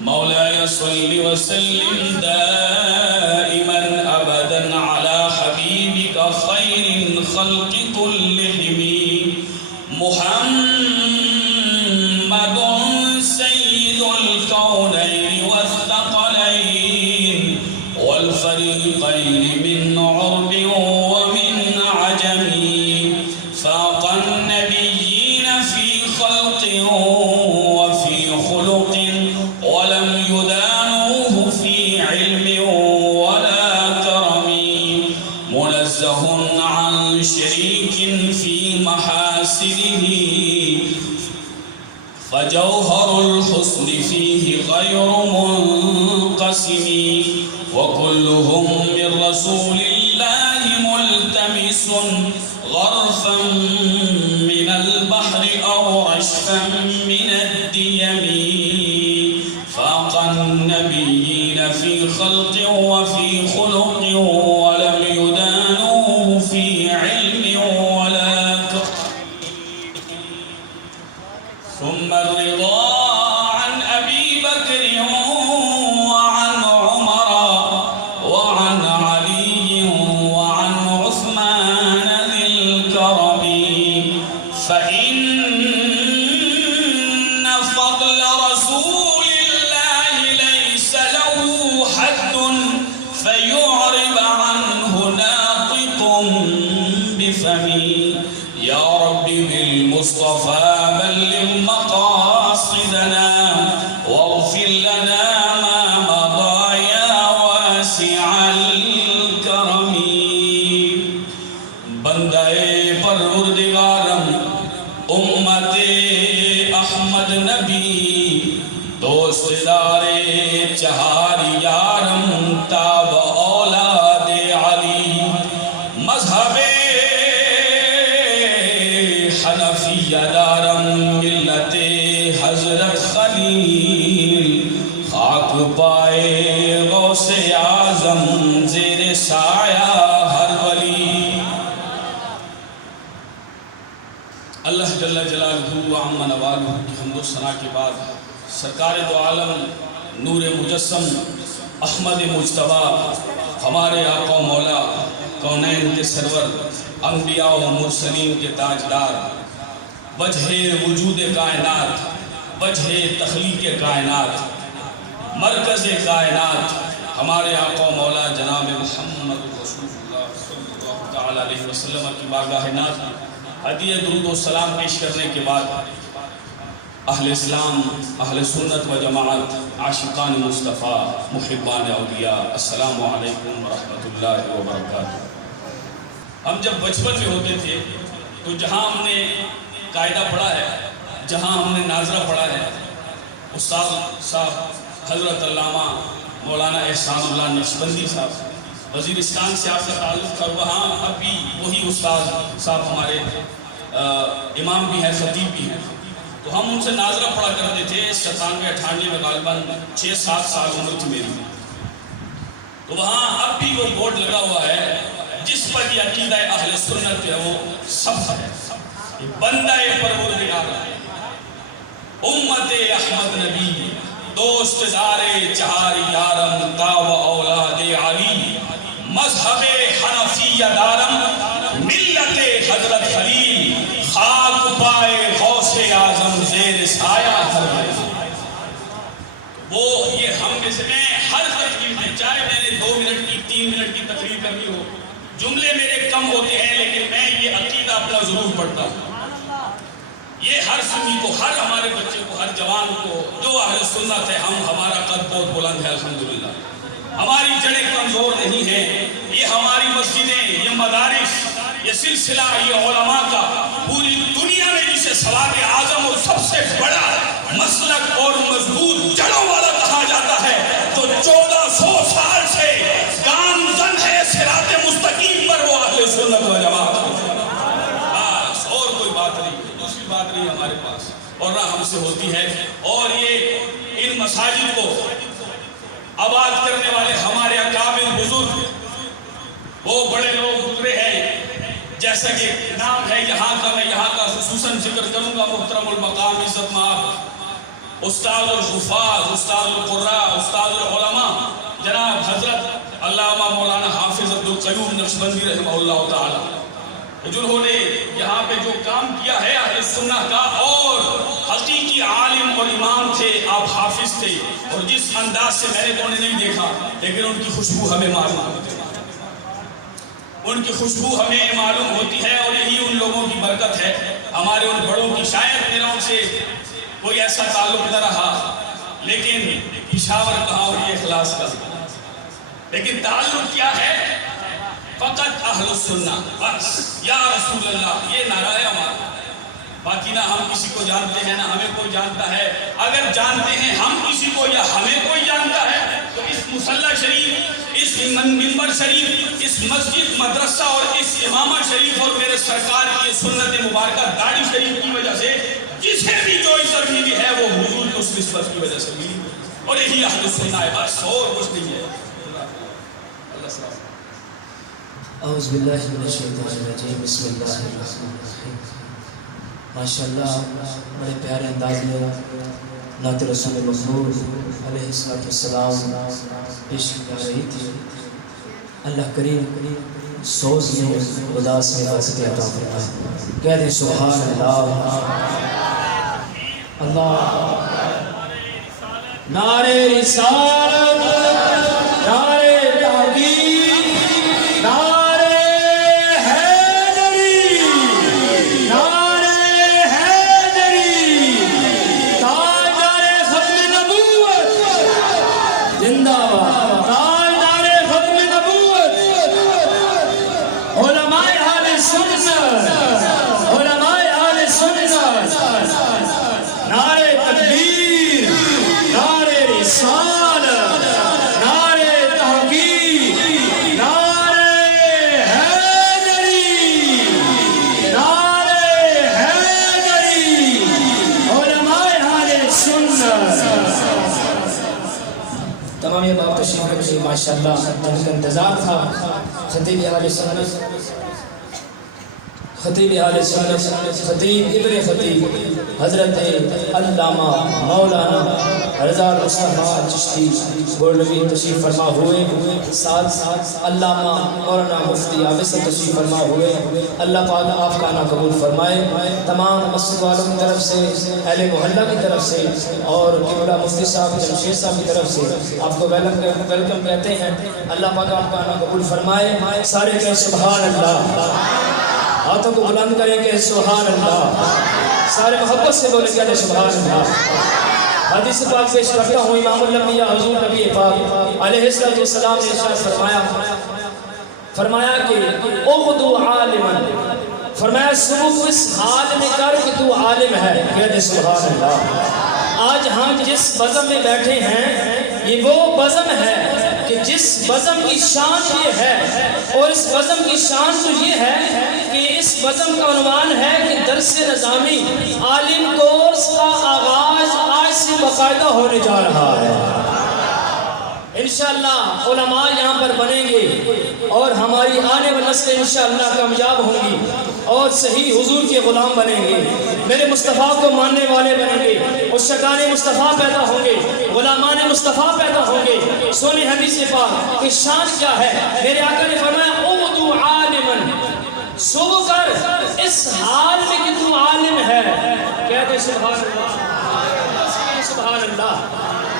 مولاي صل وسلم دائما أبدا على حبيبك خير الخلق كلهم محمد سيد الكونين والثقلين والفريقين من عرب ومن عجم فاق النبيين في خلق وفي خلق ولم يدانوه في علم ولا كرم منزه عن شريك في محاسنه فجوهر الحسن فيه غير منقسم وكلهم من رسول الله ملتمس غرفا من البحر أو رشفا من الديم فاق النبيين في خلق وفي خلق ولم يدانوه في علم ولا كرم ثم الرضا عن أبي بكر وعن عمر وعن علي وعن عثمان ذي الكرم فإن فضل رسول الله ليس له حد فيعرب عنه ناطق بفمي يا رب بالمصطفى بلغ مقاصدنا واغفر لنا ما مضى يا واسع الكرم بندہ پروردگارم امت احمد نبی دوست دار چہار یارم تاب اولاد علی مذہب حنفیہ دارم ملت حضرت خلیل خاک پائے غوث اعظم زیر سایہ ہر ولی اللہ جل جلالہ وعم نوالہ کی حمد و ثنا کے بعد سرکار دو عالم نور مجسم احمد مجتبیٰ ہمارے آقا و مولا کونین کے سرور انبیاء و مرسلین کے تاجدار وجہ وجود کائنات وجہ تخلیق کائنات مرکز کائنات ہمارے آقا و مولا جناب محمد رسول اللہ صلی اللہ تعالی علیہ وسلم کی بارگاہ ناز ہدیہ درود و سلام پیش کرنے کے بعد اہل اسلام اہل سنت و جماعت عاشقان مصطفیٰ محبان اولیاء السلام علیکم ورحمۃ اللہ وبرکاتہ ہم جب بچپن میں ہوتے تھے تو جہاں ہم نے قاعدہ پڑھا ہے جہاں ہم نے ناظرہ پڑھا ہے استاد صاحب حضرت علامہ مولانا احسان اللہ نقشبندی صاحب وزیرستان سے آپ کا تعلق تھا وہاں اب بھی وہی استاد صاحب ہمارے امام بھی ہیں خطیب بھی ہیں تو ہم ان سے ناظرہ پڑھا کرتے تھے 97-98 میں غالباً 6-7 سال عمر تھی میری تو وہاں اب بھی وہ بورڈ لگا ہوا ہے جس پر یہ عقیدہ اہل سنت ہے وہ سب ہے بندہ پروردگار امت احمد نبی دوست دار چہار یارم تاب اولاد علی مذہب حنفیہ دارم ملت حضرت خلیل خاک پائے غوث اعظم زیر سایہ ہر ولی وہ یہ ہم میں سے میں ہر تقریر میں چاہے میں نے 2 منٹ کی 3 منٹ کی تقریر کرنی ہو جملے میرے کم ہوتے ہیں لیکن میں یہ عقیدہ اپنا ضرور پڑھتا ہوں یہ ہر سنی کو ہر ہمارے بچے کو ہر جوان کو جو اہل سنت ہے ہمارا قد بہت بلند ہے الحمدللہ ہماری جڑیں کمزور نہیں ہیں یہ ہماری مسجدیں یہ مدارس یہ سلسلہ یہ علماء کا پوری دنیا میں جسے سواد اعظم اور سب سے بڑا مسلک اور مضبوط جڑوں والا کہا جاتا ہے تو 1400 سال سے گامزن ہے صراط مستقیم پر وہ اہل سنت و جماعت بس اور کوئی بات نہیں دوسری بات نہیں ہمارے پاس اور نہ ہم سے ہوتی ہے اور یہ ان مساجد کو آباد کرنے والے ہمارے اکابر بزرگ وہ بڑے لوگ گزرے ہیں جیسا کہ نام ہے یہاں کا میں یہاں کا خصوصاً ذکر کروں گا محترم المقام عزت مآب استاد الحفاظ، استاد القراء، استاد العلماء جناب حضرت علامہ مولانا حافظ عبدالقیوم نقشبندی رحمہ اللہ تعالی، جنہوں نے یہاں پہ جو کام کیا ہے اہل سنہ کا، اور حقیقی عالم اور امام تھے، آپ حافظ تھے، اور جس انداز سے میں نے تو انہیں نہیں دیکھا لیکن ان کی خوشبو ہمیں معلوم ہوتی ہے، ان کی خوشبو ہمیں معلوم ہوتی ہے، اور یہی ان لوگوں کی برکت ہے، ہمارے ان بڑوں کی۔ شاید میرا ان سے کوئی ایسا تعلق نہ رہا، لیکن پشاور کہاں اور یہ اخلاص کا، لیکن تعلق کیا ہے؟ فقط اہل السنہ، بس یا رسول اللہ، یہ نعرہ ہے ہمارا۔ باقی نہ ہم کسی کو جانتے ہیں نہ ہمیں کوئی جانتا ہے، اگر جانتے ہیں ہم کسی کو یا ہمیں کوئی جانتا ہے تو اس مصلی شریف، اس منبر شریف، اس مسجد مدرسہ اور اس امامہ شریف اور میرے سرکار کی سنت مبارکہ داڑھی شریف کی وجہ سے جسے بھی جو عزت ملی ہے وہ حضور کی اس نسبت کی وجہ سے ملی، اور یہی اہل السنہ ہے، بس اور کچھ نہیں ہے۔ اعوذ باللہ من الشیطان الرجیم، بسم اللہ الرحمن الرحیم۔ ماشاءاللہ بڑے پیارے انداز میں نعت رسول مخلوق علیہ السلام پیش کی جا رہی تھی۔ اللہ کریم سوز میں اداس میں واسط عطا فرمائے، کہہ دیں سبحان اللہ، اللہ نعرے رسالت، نعرے تحقیق، نعرے حیدری، نعرے حیدری، تاجدار ختم نبوت زندہ باد، تاجدار ختم نبوت، علماء اہل سنت، علماء اہل سنت، نعرے تکبیر، نعرے رسالت، نعرے تحقیق، نعرے حیدری، نعرے حیدری، علماء اہل سنت۔ تمام یہ بات تشریف رکھیے ماشاءاللہ، جن کا انتظار تھا خطیب اہل سنت، خطیب اہل سنت، خطیب ابن خطیب حضرت علامہ مولانا رضا مصطفیٰ چشتی گولوی تشریف فرما ہوئے، ساتھ علامہ مولانا مفتی عابد سے تشریف فرما ہوئے۔ اللہ پاک آپ کا نا قبول فرمائے، تمام مسجد والوں کی طرف سے، اہل محلہ کی طرف سے، اور قبلہ مفتی صاحب جمشید صاحب کی طرف سے آپ کو ویلکم کہتے ہیں۔ اللہ پاک آپ کا نا قبول فرمائے۔ سارے کہیں سبحان اللہ، ہاتھوں کو بلند کریں کہ سبحان اللہ، سارے محبت سے بولیں کہ سبحان اللہ۔ حدیث پاک پیش کرتا ہوں، امام الانبیاء حضور نبی پاک علیہ السلام نے ارشاد فرمایا کہ اغدو عالما، فرمایا صبح کو اس حال میں کر کہ تو عالم ہے، کہتے سبحان اللہ۔ آج ہم جس بزم میں بیٹھے ہیں یہ وہ بزم ہے کہ جس بزم کی شان یہ ہے، اور اس بزم کی شان تو یہ ہے کہ اس بزم کا عنوان ہے کہ درس نظامی عالم کورس کا آغاز آج سے باقاعدہ ہونے جا رہا ہے۔ انشاءاللہ علماء یہاں پر بنیں گے، اور ہماری آنے والی نسلیں انشاءاللہ کامیاب ہوں گی اور صحیح حضور کے غلام بنیں گے، میرے مصطفیٰ کو ماننے والے بنیں گے، عشاقان مصطفیٰ پیدا ہوں گے، غلامان مصطفیٰ پیدا ہوں گے۔ سونی حدیث پاک کہ شان کیا ہے، میرے آقا نے فرمایا اغدو عالما، سو کر اس حال میں کہ تو عالم ہے، کہتے سبحان اللہ، سبحان اللہ۔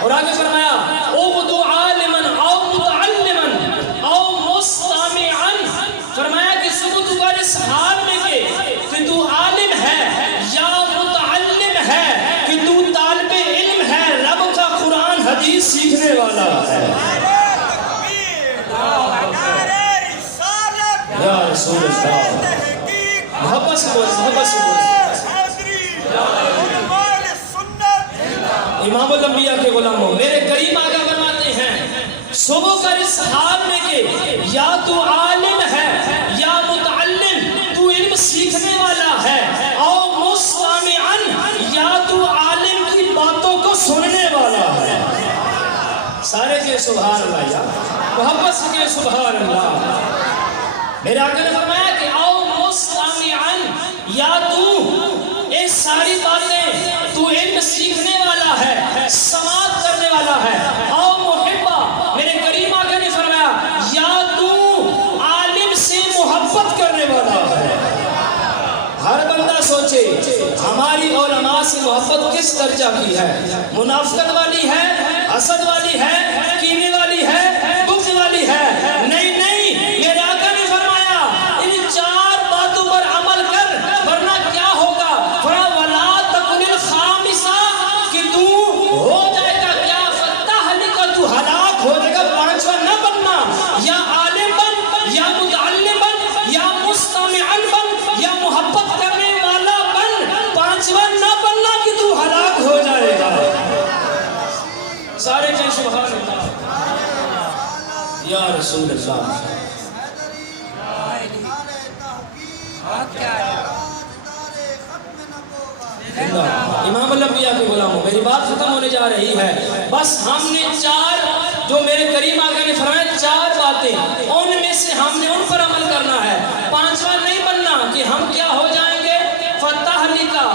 اور آگے فرمایا اغدو عالما او متعلما او مستمعا، فرمایا کہ صبح تو کر اس حال میں کہ تو عالم ہے یا متعلم ہے، کہ تو طالب علم ہے، رب کا قرآن حدیث سیکھنے والا ہے۔ یا رسول اللہ، محبت سے بولے، محبت سے بولے۔ امام الانبیاء کے غلاموں، میرے کریم آقا فرماتے ہیں صبح کر اس حال میں کہ یا تو عالم ہے یا متعلم، تو علم سیکھنے والا ہے، او مستمعا، یا تو عالم کی باتوں کو سننے والا ہے۔ سارے کہ سبحان اللہ، یا محبت سے کہ سبحان اللہ۔ میرے آقا نے فرمایا کہ او مستمعا، یا تو یہ ساری باتیں تو علم سیکھنے والا ہے، سماعت کرنے والا ہے۔ او محبہ، میرے کریم آقا نے فرمایا یا تو عالم سے محبت کرنے والا ہے۔ ہر بندہ سوچے ہماری علماء سے محبت کس درجہ کی ہے، منافقت والی ہے، حسد والی ہے، کینے والی ہے، بغض والی ہے؟ نہیں نہیں، میرے آقا نے فرمایا ان چار باتوں پر عمل کر، ورنہ کیا ہوگا؟ فرمایا وَلَا تَكُنِ الْخَامِسَةَ، کہ تو ہو جائے گا کیا؟ فَتَهْلِكَ، تو ہلاک ہو جائے گا، پانچواں نہ بننا، یا عالم بن، یا متعلم بن، یا مستمع بن، یا محبت کرنے والا بن، پانچواں نہ بننا کہ تو ہلاک ہو جائے گا۔ سارے کہیں سبحان اللہ یا رسول اللہ۔ امام الانبیاء کے غلاموں، میری بات ختم ہونے جا رہی ہے، بس ہم نے چار جو میرے کریم آقا نے فرمایا چار باتیں، ان میں سے ہم نے ان پر عمل کرنا ہے، پانچواں نہیں بننا کہ ہم کیا ہو جائیں گے؟ فتح،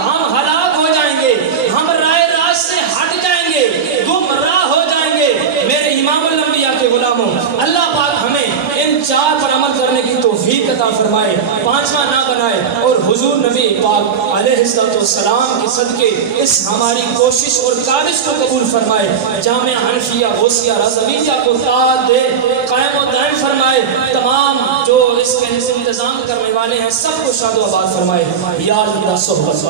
ہم ہلاک ہو جائیں گے، ہم رائے راست سے ہٹ جائیں گے، گمراہ ہو جائیں گے۔ میرے امام الانبیاء کے غلاموں، اللہ پاک ہمیں ان چار پر عمل کرنے کی توفیق عطا فرمائے، پانچواں نہ بنائے، اور حضور نبی پاک علیہ السلام کے صدقے اس ہماری کوشش اور کاوش کو قبول فرمائے، جامع حنفیہ غوثیہ رضویہ کو تاج دے، قائم و دائم فرمائے، تمام جو اس کے انتظام کرنے والے ہیں سب کو شاد و آباد فرمائے۔ یا اللہ صحبت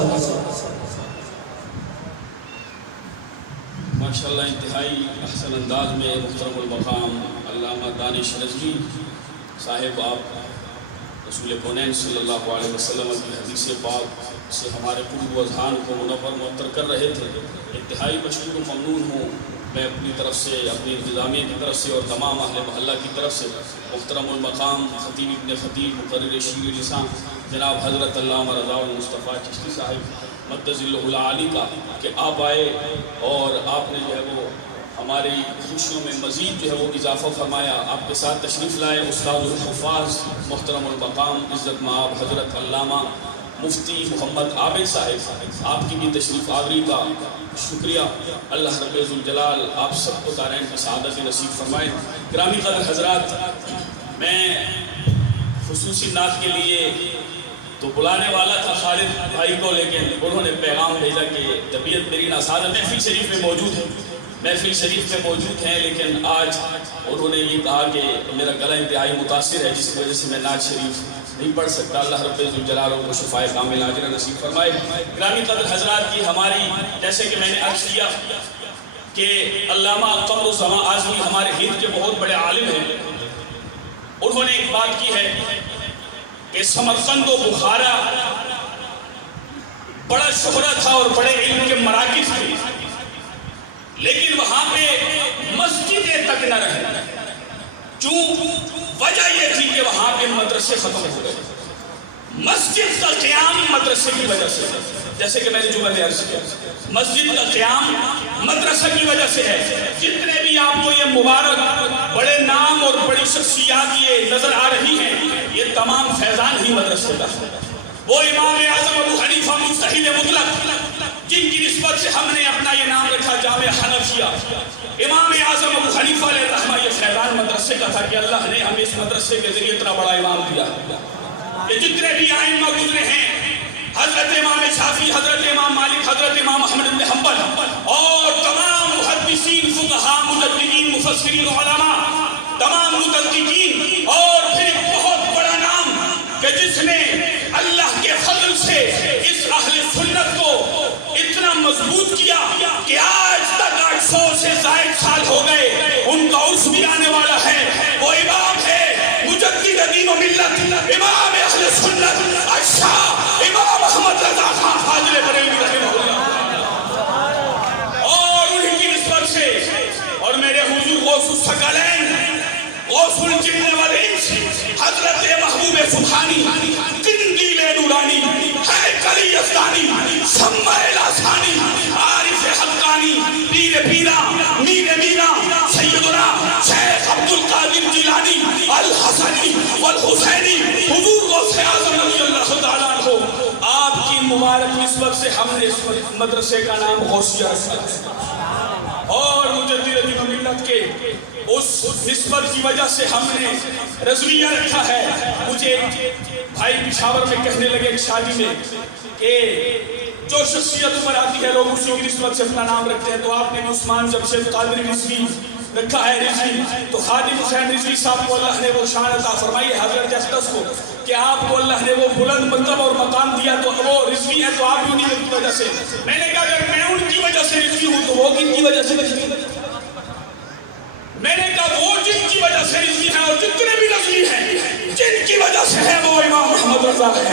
ماشاءاللہ انتہائی احسن انداز میں محترم المقام علامہ دانش رضوی صاحب آپ رسول کونین صلی اللہ علیہ وسلم کی حدیث پاک سے ہمارے قلوب و اذہان کو منور معطر کر رہے تھے۔ انتہائی مشکور و ممنون ہوں میں اپنی طرف سے، اپنی انتظامیہ کی طرف سے اور تمام اہل محلہ کی طرف سے محترم المقام خطیب ابن خطیب مقرر شیر لسان جناب حضرت علامہ رضا المصطفیٰ چشتی صاحب مدظ اللہ العالی کا کہ آپ آئے اور آپ نے جو ہے وہ ہماری خوشیوں میں مزید جو ہے وہ اضافہ فرمایا، آپ کے ساتھ تشریف لائے استاد الحفاظ محترم المقام عزت مآب حضرت علامہ مفتی محمد عابد صاحب، آپ کی بھی تشریف آوری کا شکریہ۔ اللہ رب ذوالجلال آپ سب کو دارین کی سعادت نصیب فرمائے۔ گرامی قدر حضرات، میں خصوصی نعت کے لیے تو بلانے والا تھا خالد بھائی کو، لیکن انہوں نے پیغام بھیجا کہ طبیعت میری ناساز، محفل شریف میں موجود ہے، محفل شریف میں موجود ہیں، لیکن آج انہوں نے یہ کہا کہ میرا گلا انتہائی متاثر ہے جس کی وجہ سے میں نعت شریف نہیں پڑھ سکتا۔ اللہ رب ذوالجلال کو شفائے کامل عاجلہ نصیب فرمائے۔ گرامی قدر حضرات کی ہماری، جیسے کہ میں نے عرض کیا کہ علامہ قمر الزمان اعظمی ہمارے ہند کے بہت بڑے عالم ہیں، انہوں نے ایک بات کی ہے کہ سمرقند و بخارا بڑا شہرت تھا اور بڑے علم کے مراکز تھے، لیکن وہاں پہ مسجدیں تک نہ رہے۔ کیوں؟ وجہ یہ تھی کہ وہاں پہ مدرسے ختم ہو گئے۔ مسجد کا قیام مدرسے کی وجہ سے، جیسے کہ میں نے جملے عرض کیا، مسجد کا قیام مدرسہ کی وجہ سے ہے۔ جتنے بھی آپ کو یہ مبارک بڑے نام اور بڑی شخصیات یہ نظر آ رہی ہیں، یہ تمام فیضان ہی مدرسے کا ہے۔ وہ امام اعظم ابو حنیفہ مجتہد مطلق جن کی نسبت سے ہم نے اپنا یہ نام رکھا جامع حنفیہ، امام اعظم ابو حنیفہ علیہ رحمہ یہ فیضان مدرسے کا تھا کہ اللہ نے ہمیں اس مدرسے کے ذریعے اتنا بڑا امام دیا۔ یہ جتنے بھی آئمہ گزرے ہیں، حضرت امام شافعی، حضرت امام مالک، حضرت امام احمد بن حنبل اور تمام محدثین، فقہاء، مجددین، مفسرین، علماء، تمام متدققین، اور پھر ایک بہت بڑا نام کہ جس نے اللہ کے فضل سے اس اہل سنت کو اتنا مضبوط کیا کہ آج تک 800 سے زائد سال ہو گئے، ان کا عرس بھی آنے والا ہے۔ وہ امام ہے مجدد دین و ملت، امام اہل سنت الشاہ امام احمد رضا خان فاضل بریلوی رحمہ اللہ، اور انہی کی نسبت سے اور میرے حضور غوث الثقلین، غوث الجن والانس، حضرت محبوب سبحانی، قندیل نورانی، ہیکل یزدانی، شمع لاسانی، عارف حقانی، پیر پیرا، میر میرا، سیدنا شیخ عبدالقادر جیلانی، الحسنی والحسینی، حضور غوث اعظم رضی اللہ تعالیٰ عنہ، آپ کی مبارک نسبت سے ہم نے اس مدرسے کا نام غوثیہ رکھا ہے، اور مجدد دین ملت کے اس نسبت کی وجہ سے ہم نے رضویہ رکھا ہے۔ مجھے بھائی پشاور میں کہنے لگے ایک شادی میں کہ جو شخصیت اوپر آتی ہے لوگ اسی کی نسبت سے اپنا نام رکھتے ہیں، تو آپ نے عثمان جمشید قادری رضوی رکھا ہے رضوی، تو خادم حسین رضوی صاحب کو اللہ نے وہ شان عطا فرمائی ہے حضرت اقدس کو کہ آپ کو اللہ نے وہ بلند مرتبہ اور مقام دیا، تو وہ رضوی ہے، تو آپ بھی انہی کی وجہ سے۔ میں نے کہا اگر میں ان کی وجہ سے رضوی ہوں تو وہ کن کی وجہ سے رضوی؟ میں نے کہا وہ جن کی وجہ سے رضوی ہیں اور جتنے بھی رضوی ہیں جن کی وجہ سے ہے وہ امام محمد رضا ہے،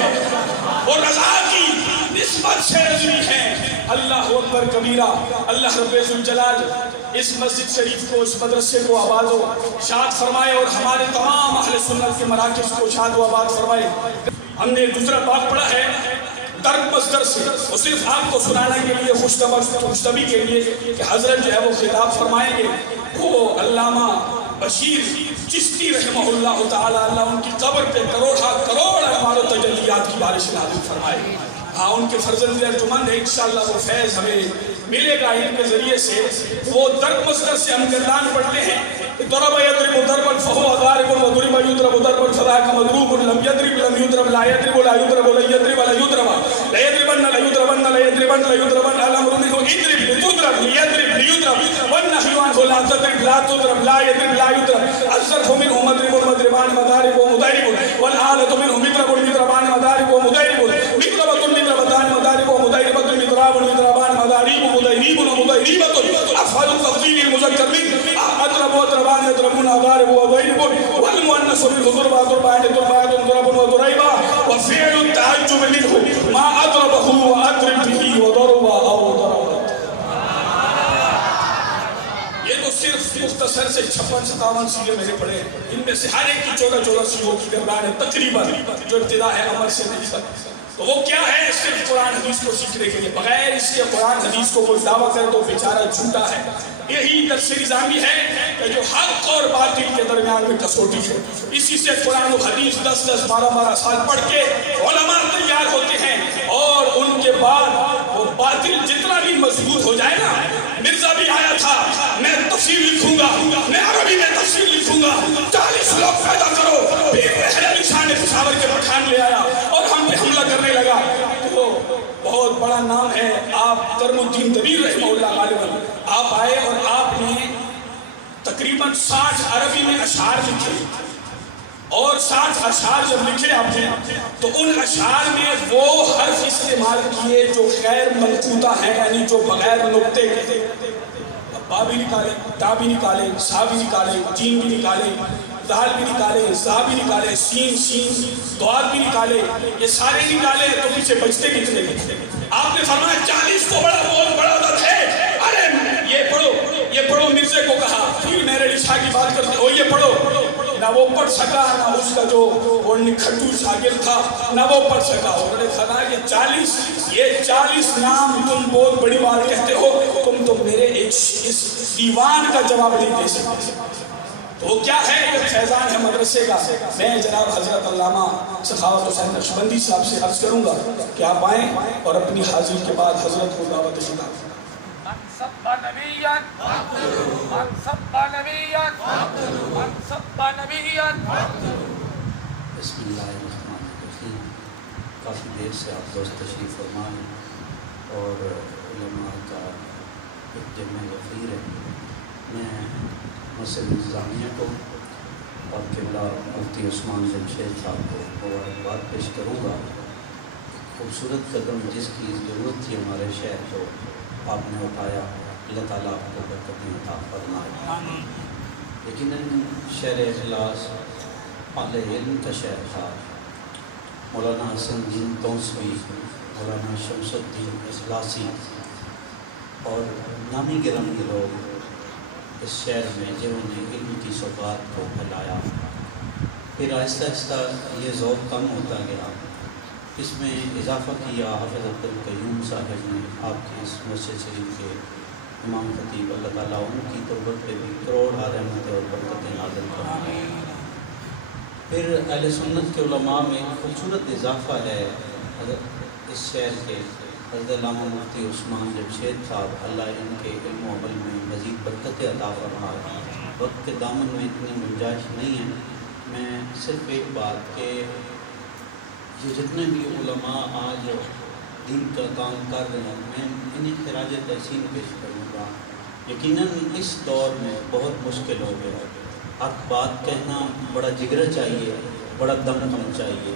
اور رضا کی نسبت سے رضوی ہیں۔ اللہ اکبر کبیرہ۔ اللہ رب ذوالجلال اس مسجد شریف کو، اس مدرسے کو آباد و شاد فرمائے، اور ہمارے تمام اہل سنت کے مراکز کو شاد و آباد فرمائے۔ ہم نے دوسرا باب پڑھا ہے درد مصدر سے، اور صرف آپ کو سنانے کے لیے خوشطبی کے لیے کہ حضرت جو ہے وہ خطاب فرمائیں گے، وہ علامہ بشیر چشتی رحمہ اللہ تعالی، اللہ ان کی قبر پہ کروڑ انوار و تجلیات کی بارش نازل فرمائے۔ ہاں ان کے فرزند ارجمند ہے، انشاءاللہ وہ فیض ہمیں ملے گا ان کے ذریعے سے۔ وہ درد مصدر سے ہم گردان پڑھتے ہیں، ضرب یضرب ضربا فهو ضارب وضرب يضرب ضربا فذاك مضروب لم يضرب لم يضرب لا يضرب لا يضرب لا يضرب لا يضرب لا يضربن لا يضربن لا يضربن لا يضربن الامر منه اضرب لتضرب ليضرب ليضرب والنهي عنه لا تضرب لا تضرب لا يضرب لا يضرب الظرف منه مضرب مضربان مضارب ومضارب والآلة منه مضرب مضربان مضارب ومضارب مضربة مضربتان مضارب ومضاربة مضراب مضربان مضارب ومضارب ومضاربة أفعل التفضيل المذكر منه أضرب وضربان يضربون أضارب وضرب والمؤنث منه ضربا ضربان ضربان ضرب وضريبا وفعل التعجب منه ما أضربه وأضرب به وضرب أو ضربت۔ یہ تو صرف مختصر سے 56-57 سیغے میں نے پڑھے ہیں، ان میں سے ہر ایک کی 14 سیغوں کی گردان ہے تقریباً، جو ابتدا ہے عمر سے نہیں سکتا۔ تو وہ کیا ہے؟ صرف قرآن حدیث کو سیکھنے کے لیے، بغیر اس کے قرآن حدیث کو کوئی دعویٰ کرے تو بیچارہ جھوٹا ہے۔ یہی درس نظامی ہے کہ جو حق اور باطل کے درمیان میں کسوٹی ہے، اسی سے قرآن و حدیث 10-10 12-12 سال پڑھ کے علماء تیار ہوتے ہیں، اور ان کے بعد وہ باطل جتنا بھی مضبوط ہو جائے نا، مرزا بھی آیا تھا میں تفسیر لکھوں گا، میں عربی میں تفسیر لکھوں گا، 40 لوگ پیدا کرو، پھر پہلے نشان پشاور کے پٹھان لے آیا اور ہم پہ حملہ کرنے لگا۔ تو بہت بڑا نام ہے، آپ کرم الدین دبیر رحمہ اللہ غالباً آپ آئے اور آپ نے تقریباً 60 عربی میں اشعار لکھے، اور 60 اشعار جب لکھے آپ نے تو ان اشعار میں وہ حرف استعمال کیے جو غیر منقوطہ ہیں، یعنی جو بغیر نقطے کے، با بھی نکالے، تا بھی نکالے، سا بھی نکالے، جیم بھی نکالے، دال بھی نکالے، زا بھی نکالے، سین دواد بھی نکالے، یہ سارے نکالے تو پیچھے بچتے کتنے ہیں؟ آپ نے فرمایا 40 کو بہت بڑا عدد ہے، ارے یہ پڑھو مرزے کو کہا، پھر میرے عشاء کی بات کرتے ہو یہ پڑھو، نہ وہ پڑھ سکا، نہ اس کا جو وہ نکھٹو شاگرد تھا نہ وہ پڑھ سکا۔ انہوں نے کہا یہ 40 نام تم بہت بڑی بات کہتے ہو، تم تو میرے اس دیوان کا جواب نہیں دے سکتے۔ تو وہ کیا ہے؟ یہ فیضان ہے مدرسے کا۔ میں جناب حضرت علامہ سخاوت حسین نقشبندی صاحب سے عرض کروں گا کہ آپ آئیں اور اپنی حاضری کے بعد حضرت کو دعوت خطاب۔ من سب نبیاً من سب نبیاً من سب نبیاً۔ بسم اللہ الرحمن الرحیم۔ کافی دیر سے آپ دوست تشریف فرما ہیں اور علماء کا ایک جمع غفیر ہے۔ میں مسجد نظامیہ کو اور قبلہ مفتی عثمان جمشید صاحب کو مبارکباد پیش کروں گا۔ خوبصورت قدم جس کی ضرورت تھی ہمارے شہر کو آپ نے اٹھایا، اللہ تعالیٰ آپ کو برکتیں عطا فرمائے۔ لیکن شہر اجلاس اہل علم کا شہر تھا۔ مولانا حسن الدین توسوی، مولانا شمس الدین اخلاصی اور نامی گرامی لوگ اس شہر میں جنہوں نے علم کی سوغات کو پھیلایا۔ پھر آہستہ آہستہ یہ ذوق کم ہوتا گیا، اس میں اضافہ کیا حافظ عبد القیوم صاحب نے، آپ کے اس مسجد شریف کے امام خطیب، اللہ تعالیٰ ان کی تربت پہ بھی کروڑ رحمتیں اور برکتیں نازل فرمائیں۔ پھر اہل سنت کے علماء میں خوبصورت اضافہ ہے اس شہر کے حضرت علامہ مفتی عثمان جمشید صاحب، اللہ ان کے علم و عمل میں مزید برکت عطا فرمائے۔ وقت کے دامن میں اتنی گنجائش نہیں ہے، میں صرف ایک بات کہ یہ جتنے بھی علماء آج دین کا کام کر رہے ہیں، میں انہیں خراج تحسین پیش کروں گا۔ یقیناً اس دور میں بہت مشکل ہو گیا ہے، حق بات کہنا بڑا جگر چاہیے، بڑا دم چاہیے۔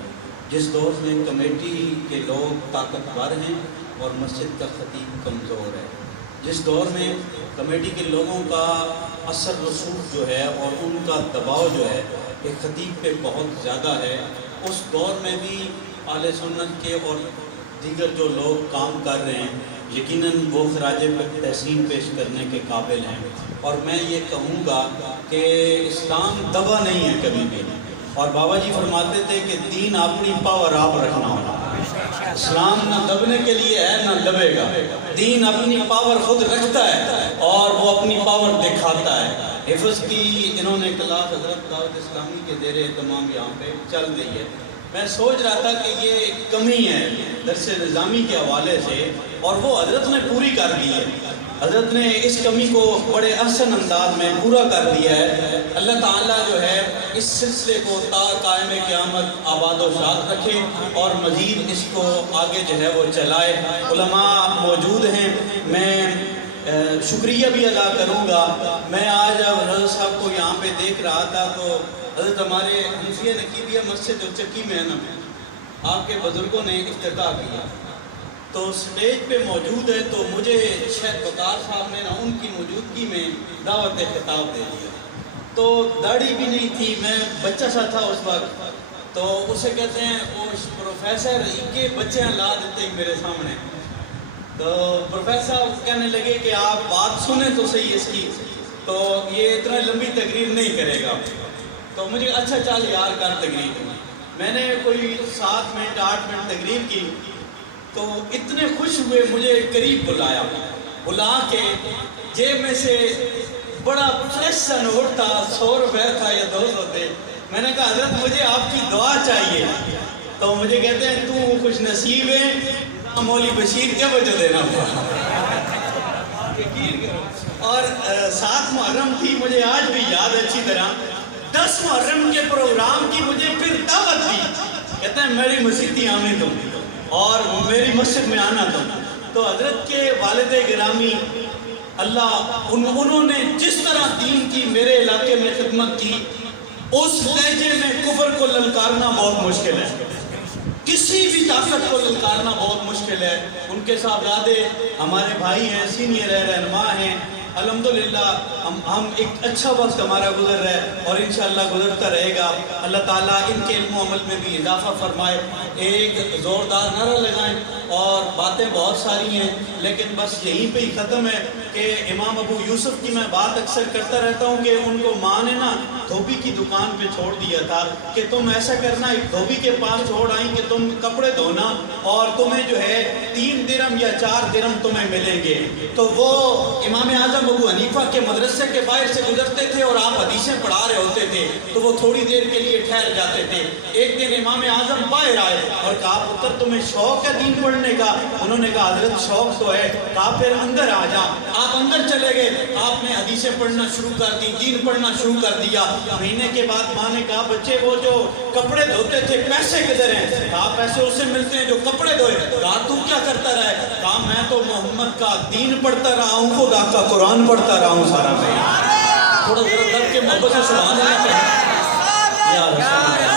جس دور میں کمیٹی کے لوگ طاقتور ہیں اور مسجد کا خطیب کمزور ہے، جس دور میں کمیٹی کے لوگوں کا اثر رسوخ جو ہے اور ان کا دباؤ جو ہے ایک خطیب پہ بہت زیادہ ہے، اس دور میں بھی اہل سنت کے اور دیگر جو لوگ کام کر رہے ہیں یقیناً وہ خراج تحسین پیش کرنے کے قابل ہیں۔ اور میں یہ کہوں گا کہ اسلام دبا نہیں ہے کبھی بھی، اور بابا جی فرماتے تھے کہ دین اپنی پاور آپ رکھنا ہوگا۔ اسلام نہ دبنے کے لیے ہے نہ دبے گا، دین اپنی پاور خود رکھتا ہے اور وہ اپنی پاور دکھاتا ہے۔ حفظ کی انہوں نے کلاس حضرت دعوت اسلامی کے زیر اہتمام یہاں پہ چل رہی ہے۔ میں سوچ رہا تھا کہ یہ کمی ہے درس نظامی کے حوالے سے، اور وہ حضرت نے پوری کر دی ہے۔ حضرت نے اس کمی کو بڑے احسن انداز میں پورا کر دیا ہے۔ اللہ تعالیٰ جو ہے اس سلسلے کو تا قائم قیامت آباد و شاد رکھے اور مزید اس کو آگے جو ہے وہ چلائے۔ علماء موجود ہیں، میں شکریہ بھی ادا کروں گا۔ میں آج حضرت صاحب کو یہاں پہ دیکھ رہا تھا تو حضرت ہمارے حنفیہ نقیبیہ مسجد جو چکی میں ہے نا، آپ کے بزرگوں نے افتتاح کیا تو سٹیج پہ موجود ہے، تو مجھے شیخ وقار صاحب نے ان کی موجودگی میں دعوت خطاب دے دیا۔ تو داڑھی بھی نہیں تھی، میں بچہ سا تھا اس وقت، تو اسے کہتے ہیں وہ پروفیسر کے بچے لا دیتے ہیں میرے سامنے۔ تو پروفیسر کہنے لگے کہ آپ بات سنیں تو صحیح اس کی، تو یہ اتنا لمبی تقریر نہیں کرے گا۔ تو مجھے اچھا چال یار کر تقریر، میں نے کوئی 7 منٹ 8 منٹ تقریر کی، تو اتنے خوش ہوئے مجھے قریب بلا کے جیب میں سے بڑا فریش سا نوٹ تھا، 100 روپے تھا یا 200 تھے۔ میں نے کہا حضرت مجھے آپ کی دعا چاہیے، تو مجھے کہتے ہیں تو خوش نصیب ہے، مولی بشیر کیا وجہ دینا پڑا۔ اور 7 محرم تھی، مجھے آج بھی یاد ہے اچھی طرح، 10 محرم کے پروگرام کی مجھے پھر دعوت دی، کہتے ہیں میری مسجد ہی آنے تم اور میری مسجد میں آنا تم۔ تو حضرت کے والد گرامی اللہ انہوں نے جس طرح دین کی میرے علاقے میں خدمت کی، اس لہجے میں کفر کو للکارنا بہت مشکل ہے، کسی بھی طاقت کو للکارنا بہت مشکل ہے۔ ان کے صاحبزادے ہمارے بھائی ہیں، سینئر رہنما ہیں، الحمدللہ ہم ایک اچھا وقت ہمارا گزر رہا ہے اور انشاءاللہ گزرتا رہے گا۔ اللہ تعالیٰ ان کے علم و عمل میں بھی اضافہ فرمائے۔ ایک زوردار نعرہ لگائیں، اور باتیں بہت ساری ہیں لیکن بس یہیں پہ ہی ختم ہے کہ امام ابو یوسف کی میں بات اکثر کرتا رہتا ہوں کہ ان کو ماں نے نا دھوبی کی دکان پہ چھوڑ دیا تھا کہ تم ایسا کرنا، ایک دھوبی کے پاس چھوڑ آئیں کہ تم کپڑے دھونا اور تمہیں جو ہے 3 درہم یا 4 درہم تمہیں ملیں گے۔ تو وہ امام اعظم ابو حنیفہ کے مدرسے کے باہر سے گزرتے تھے اور آپ حدیثیں پڑھا رہے ہوتے تھے تو وہ تھوڑی دیر کے لیے ٹھہر جاتے تھے۔ ایک دن امام اعظم باہر آئے اور کہا پتر تمہیں شوق ہے دین پڑھنے کا؟ انہوں نے کہا حضرت شوق تو ہے۔ کہا پھر اندر آ جا۔ آپ اندر چلے گئے، آپ نے حدیثیں پڑھنا شروع کر دی، دین پڑھنا شروع کر دیا۔ مہینے کے بعد ماں نے کہا بچے وہ جو کپڑے دھوتے تھے پیسے کدھر ہیں؟ کہا پیسے اسے ملتے ہیں جو کپڑے دھوئے۔ کہا تو کیا کرتا رہا ہے؟ کہا میں تو محمد کا دین پڑھتا رہا ہوں، خدا کا قرآن پڑھتا رہا ہوں سارا میں۔ تھوڑا ذرا درد کے محبت سے سبحان اللہ کہیں یا رسول اللہ۔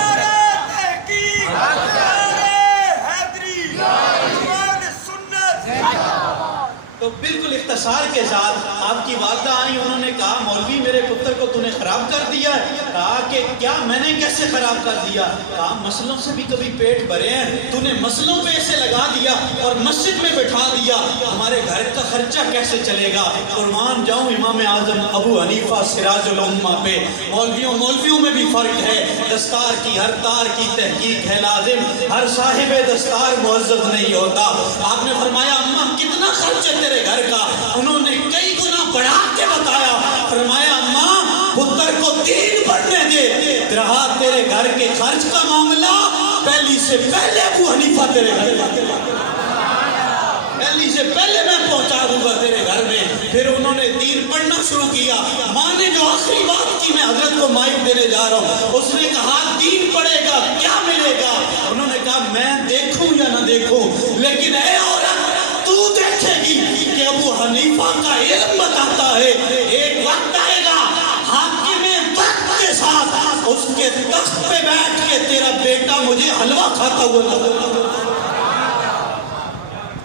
تو بالکل اختصار کے ساتھ آپ کی والدہ آئی، انہوں نے کہا مولوی میرے پتر کو تو نے خراب کر دیا ہے۔ کہا کہ کیا میں نے کیسے خراب کر دیا؟ کہا مسئلوں سے بھی کبھی پیٹ بھرے ہیں، تو نے مسئلوں پہ ایسے لگا دیا اور مسجد میں بٹھا دیا، ہمارے گھر کا خرچہ کیسے چلے گا؟ قربان جاؤں امام اعظم ابو حنیفہ سراج الامہ پہ۔ مولویوں میں بھی فرق ہے، دستار کی ہر تار کی تحقیق ہے لازم، ہر صاحب دستار معزز نہیں ہوتا۔ آپ نے فرمایا اماں کتنا خرچ ہے تیرے گھر کا؟ انہوں نے کئی گنا بڑھا کے بتایا۔ فرمایا اماں پتر کو دین پڑھنے دے، رہا تیرے گھر کے خرچ کا معاملہ پہلی سے پہلے ابو حنیفہ تیرے گھر کا۔ پہلی سے پہلے میں پہنچا دوں گا تیرے گھر میں. پھر انہوں نے دین پڑھنا شروع کیا. ماں نے جو آخری بات کی میں حضرت کو مائک دینے جا رہا ہوں, اس نے کہا دین پڑھے گا کیا ملے گا؟ انہوں نے کہا میں دیکھوں یا نہ دیکھوں, لیکن اے عورت تو دیکھے گی کہ ابو حنیفہ کا علم بتاتا ہے ایک وقت آئے گا حاکم وقت کے ساتھ اس کے تخت پہ بیٹھ کے تیرا بیٹا مجھے حلوہ کھاتا ہوا نظر آئے گا.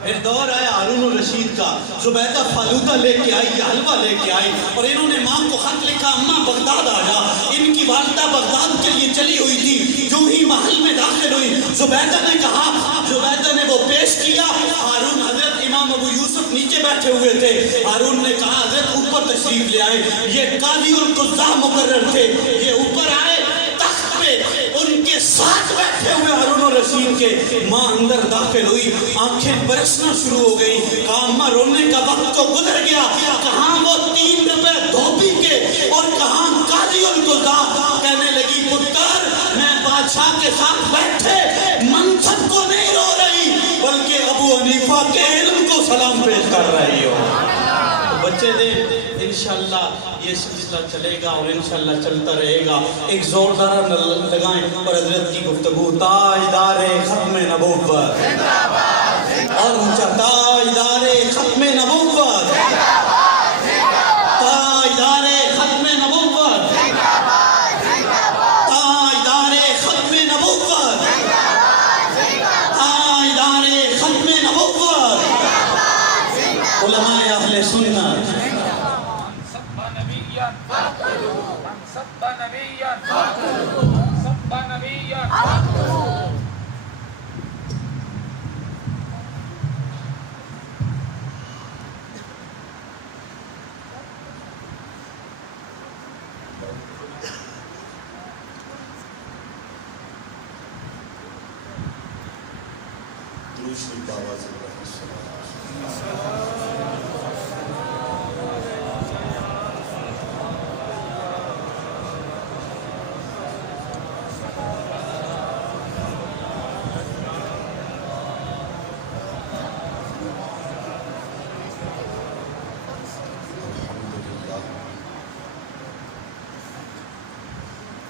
پھر دور آیا ہارون الرشید کا. زبیدہ فالودہ لے کے آئی یا حلوہ لے کے آئی, اور انہوں نے ماں کو خط لکھا اماں بغداد آ جا. ان کی والدہ بغداد کے لیے چلی ہوئی تھی. جو ہی محل میں داخل ہوئی زبیدہ نے کہا, زبیدہ نے وہ پیش کیا. ہارون حضرت امام ابو یوسف نیچے بیٹھے ہوئے تھے. ہارون نے کہا حضرت اوپر تشریف لے آئے. یہ قاضی القضاء مقرر تھے, یہ اوپر آئے تخت پہ ان کے ساتھ بیٹھے ہوئے ہارون الرشید کے. ماں اندر داخل ہوئی, آنکھیں برسنا شروع ہو گئی. کہا اماں رونے کا وقت تو گزر گیا, کہاں وہ 3 روپے دھوبی کے اور کہاں قاضی القضاء. کہنے لگی پتر میں بادشاہ کے ساتھ بیٹھے منصب کو نہیں رو رہی بلکہ ابو حنیفہ کے علم کو سلام پیش کر رہی ہو. بچے دے انشاءاللہ یہ سلسلہ چلے گا اور انشاءاللہ چلتا رہے گا. ایک زوردار لگائیں اور حضرت کی گفتگو. تاجدار ختم نبوت اور اونچا, تاجدار ختم نبوت, تاجدار ختم نبوت, تاجدار ختم نبوت, تاجدار ختم نبوت, علماء اہل سنت. من سب نبيا سب نبيا.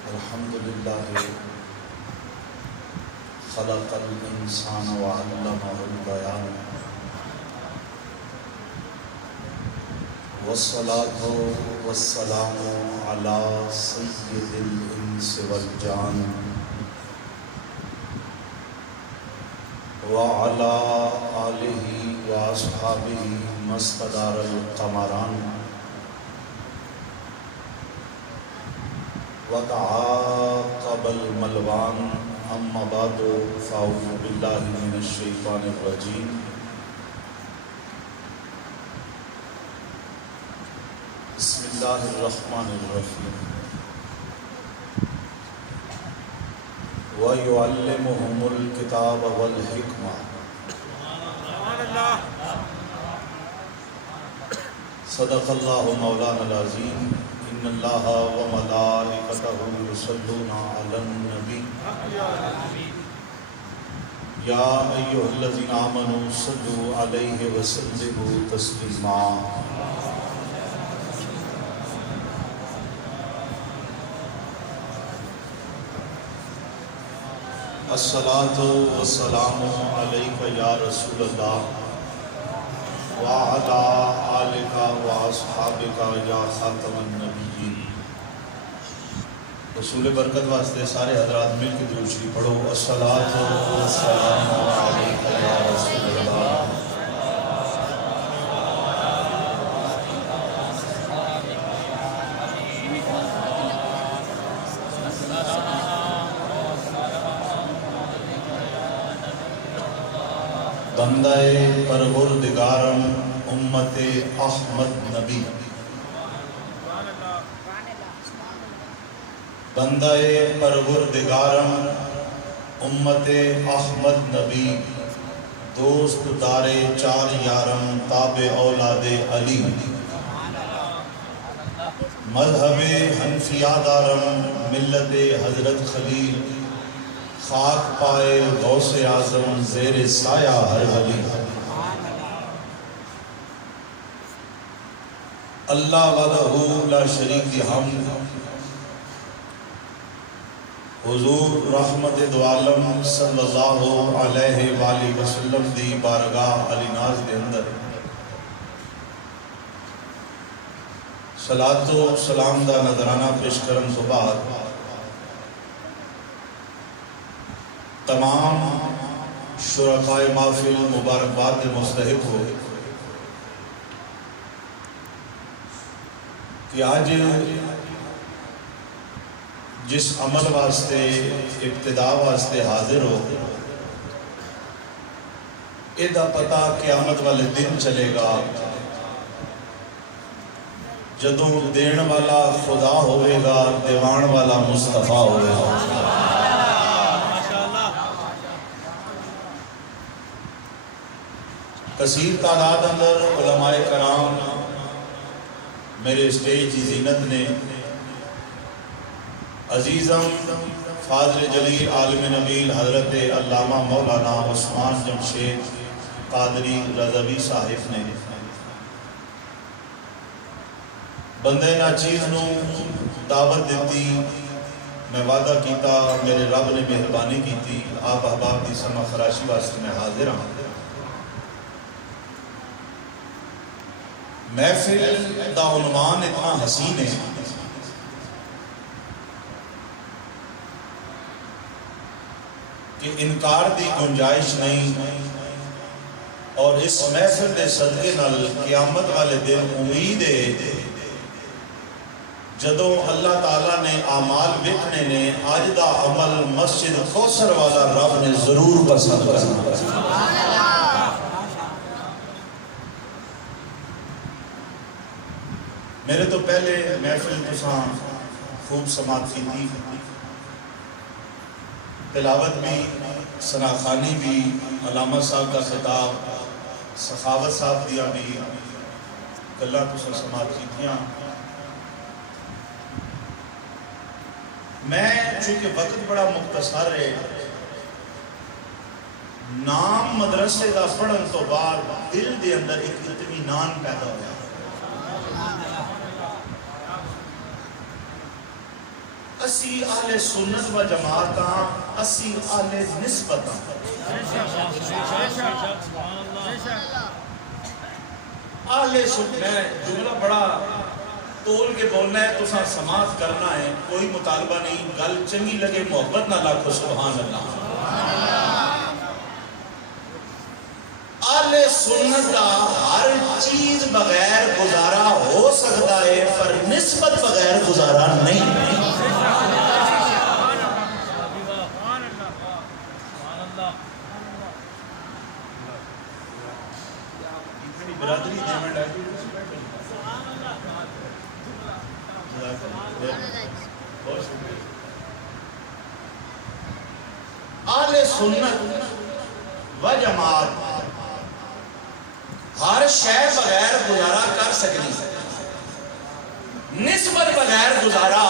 الحمدللہ خلق الانسان وعلمہ البیان والصلاة والسلام علی سید الانس والجان وعلی آلہ واصحابہ مستدار القمران وتعاقب الملوان. اما بعد فاعوذ باللہ من الشیطان الرجیم. بسم اللہ الرحمن الرحیم. وَيُعَلِّمُهُمُ الْكِتَابَ وَالْحِكْمَةَ. صدق اللہ مولانا العظیم. ان اللہ وملائکتہ یصلون علی النبی یا ایھا الذین آمنوا صلوا علیہ وسلموا تسلیما. الصلاۃ والسلام علیک یا رسول اللہ وعلی آلک واصحابک یا خاتم النبیین. رسول برکت واسطے سارے حضرات مل کے درود شریف پڑھو. الصلاۃ والسلام علیک یا رسول اللہ. بندہ پروردگارم امت احمد نبی. بندہ پروردگارم امت احمد نبی. دوست دار چار یارم تابع اولاد علی. مذہب حنفیہ دارم ملت حضرت خلیل. خاک پائے غوث اعظم زیر سایہ ہر ولی. اللہ وحدہ لا شریک دی حمد حضور رحمت دو عالم صلی اللہ علیہ وآلہ وسلم دی بارگاہ علی ناز دے اندر صلاۃ و سلام دا نذرانہ پیش کرن تو بعد تمام شرکاء محفل مبارکباد کے مستحق ہو کہ آج جس عمل واسطے ابتدا واسطے حاضر ہو یہ پتہ قیامت والے دن چلے گا جدوں دین والا خدا ہوئے گا دیوان والا مصطفیٰ ہوئے گا کثیر تعداد اندر علماء کرام میرے اسٹیج کی زینت نے عزیزم فاضل جلیل عالم نبیل حضرت علامہ مولانا عثمان جمشید قادری رضوی صاحب نے بندے ناچیز نو دعوت دیتی میں وعدہ کیتا میرے رب نے مہربانی کیتی آپ احباب دی سما خراشی واسطے میں حاضر ہوں محفل دا عنوان اتنا حسین ہے کہ انکار دی گنجائش نہیں اور اس محفل دے صدقے نال قیامت والے دن امید ہے جدوں اللہ تعالیٰ نے اعمال وکھنے نے آج دا عمل مسجد کوثر والا رب نے ضرور پسند کرنا میرے تو پہلے محفل تساں خوب سماعت کی تھی تلاوت بھی ثناخانی بھی علامہ صاحب کا خطاب سخاوت صاحب دیا بھی گلاں تساں سماعت کی تھیاں میں چونکہ وقت بڑا مختصر ہے نام مدرسے دا پڑھن تو بعد دل دے اندر ایک اطمینان پیدا ہوا اسی اہل سنت و جماعت اسی اہل نسبت اہل سنت میں جملہ بڑا تول کے بولنا ہے تو سماعت کرنا ہے کوئی مطالبہ نہیں گل چنگی لگے محبت نہ لاکھو سبحان اللہ اہل سنت کا ہر چیز بغیر گزارا ہو سکتا ہے پر نسبت بغیر گزارا نہیں برادری اہل سنت و جماعت ہر شے بغیر گزارا کر سکتی نسبت بغیر گزارا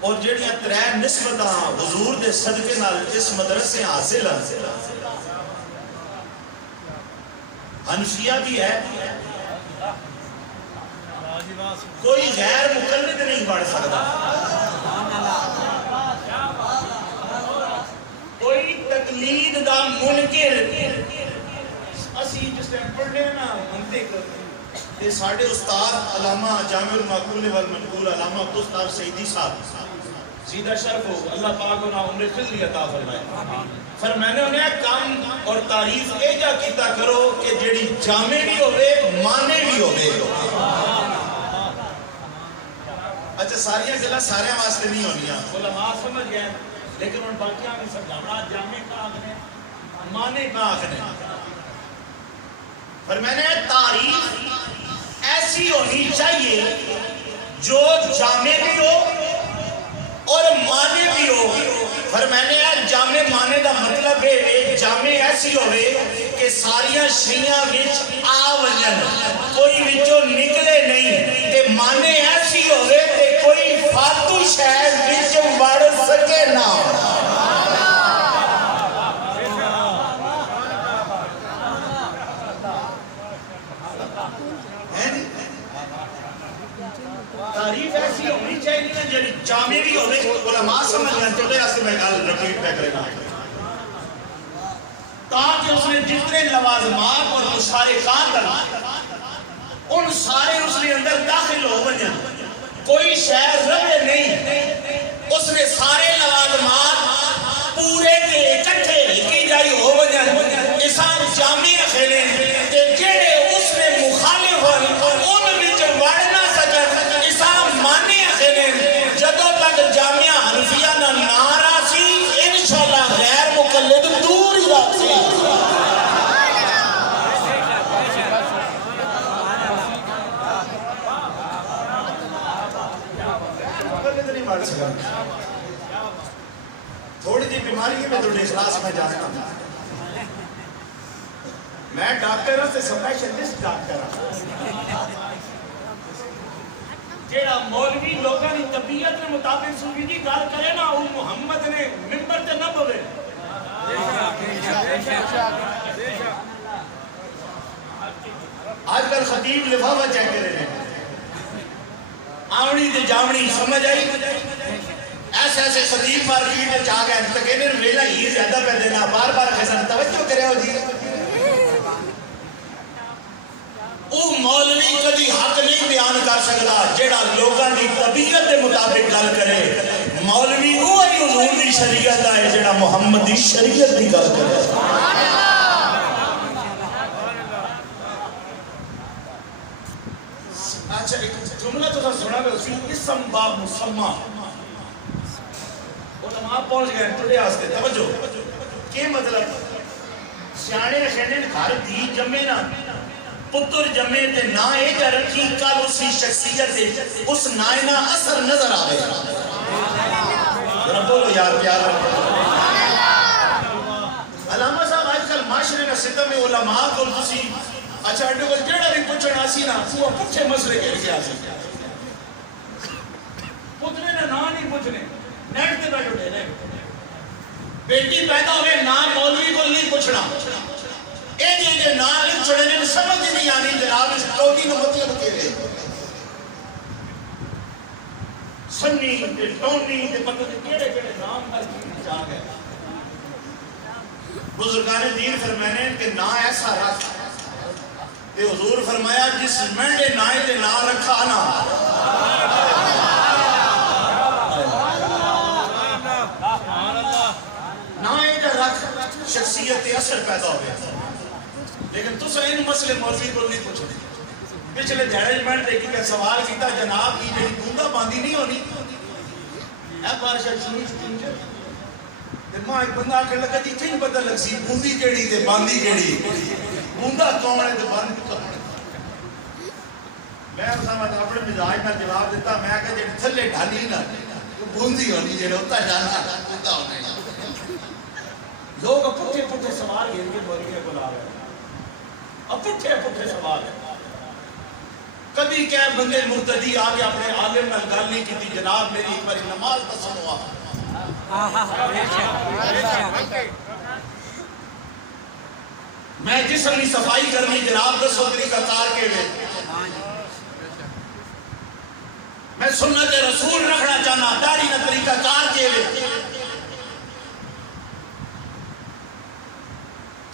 اور جڑیاں ترے نسبتاں حضور دے صدقے نال اس مدرسے حاصل حنفیہ بھی ہے کوئی غیر مقلد نہیں بڑھ سکتا کوئی تقلید دا منکر اسی جس ٹائم پڑھنے نا منطق تے ساڈے استاد علامہ جامع المعقول والمنقول علامہ عبدالستار سعیدی صاحب سیدھا شرف ہو اللہ پاک انہاں عمر فضلی عطا فرمائے فرمانے انہیں کام اور تعریف ایجا کیتا کرو کہ جڑی جامع بھی ہوئے مانے بھی ہوئے اچھا ساریاں گلا سارے واسطے نہیں ہونیاں علماء سمجھ گئے لیکن ان باقیاں بھی سمجھانا جامع کا آخنے مانے کا آخنے فرمانے تعریف ایسی ہونی چاہیے جو جامع بھی ہو اور مانے بھی ہو فرمانے جامع مانے دا مطلب ہے جامع ایسی ہوئے کہ ساریاں شیعہ وچ آ ونجن کوئی وچوں نکلے نہیں تے مانے ایسی ہوئے تے کوئی فاتو شہر وچ وڑ سکے نہ جامع بھی ہونے علماء سمجھ گئے تو ایسے میں گل رپیٹ پہ کرنا تاکہ اس نے جتنے لوازمات اور مشارکات ان سارے اس نے اندر داخل ہو گئے کوئی شہر رہے نہیں اس نے سارے لوازمات پورے کے اکٹھے کی جائی ہو گئے اسان جامع خیلے کہ جڑے اس نے مخالف ان وچ وڑ نہ سکن اسان مانی خیلے جدوں تک جامعہ حنفیہ نہ نعرہ سی انشاءاللہ غیر مقلد دور ہی رہا سی تھوڑی جی بیماری ہے میں تو اخلاص میں جانتا ہوں میں ڈاکٹر ہوں سے سپیشلسٹ ڈاکٹر ہوں جیڑا مولوی لوگوں کی طبیعت کے مطابق صوفی دی گل کرے نا وہ محمد نے منبر تے نہ بولے آج کل خطیب لفافہ چیک کرے ہیں آوڑی تے جامڑی سمجھ آئی ایسے ایسے خطیب مارکیٹ میں جا گئے تو کہنے ویلا ہی زیادہ پہ دینا بار بار خیسان توجہ کرے ہو جی او مولوی کدی حق نہیں بیان کر سکتا جیڑا لوگاں دی طبیعت کے مطابق گل کرے مولوی وہی حضور دی شریعت ہے جیڑا محمد دی شریعت دی گل کرے اچھا ایک جملہ تو سنا گا اسی اسم با مسمہ علماء پہنچ گئے تھوڑے آستے توجہ کیا مطلب سیانے خینے گھر دی جمعے نا پتر جمعے تے نا اے جا رکھی کل اسی شخصیت اس نائنا اثر نظر آئے رب بولو یار پیارا علامہ صاحب آج کل معاشرے میں ستم علماء کو تسی اچھا اڈو کو جڑا بھی پوچھنا سی نا وہ پٹھے مسئلے کے لئے آسی پترے نے نا نہیں پوچھنے نیٹ تے بیٹھو دے بیٹی پیدا ہوئے نا مولوی کو نہیں پوچھنا اے جے نا لکھ چھوڑے نے سمجھ نہیں آنی جناب اس ٹونی نمتی اب کے لئے سنی تے ٹونی تے پتہ تے کیڑے کیڑے نام پر چاہ گئے بزرگان دین فرمانے کہ نا ایسا رکھ کہ حضور فرمایا جس مینڈے نائے تے نا رکھا نا شخصیت اثر پیدا ہو گیا لیکن تو ان مسئلے مولوی کو نہیں پوچھنے پچھلے جیڑجمنٹ دیکھی کہ سوال کیتا جناب کی جڑی بوندا باندھی نہیں ہونی اے بارشاہ شروع چکیں تے ماں ایک بندہ آکر لگا جی تین پتہ لگ سی بوندی کیڑی تے باندھی کیڑی بوندا کون ہے تے باندھی کون میں اپنے مزاج میں جواب دیتا میں کہ جڑی تھلے ڈھالی نا بوندی ہونی جڑا ہوتا ڈالنا بوندا ہونا لوگ پٹھے پٹھے سوال گھر کے مولوی کو لا رہے ہیں اب پٹھے پٹھے سوال ہے کبھی کیا بندے مرتدی آگے اپنے عالم میں گل نہیں کی تھی جناب میری ایک باری نماز پسند ہوا میں جسم کی صفائی کرنی جناب دسو طریقہ کار کے لئے میں سنت رسول رکھنا چاہنا داڑھی نہ طریقہ کار کے لئے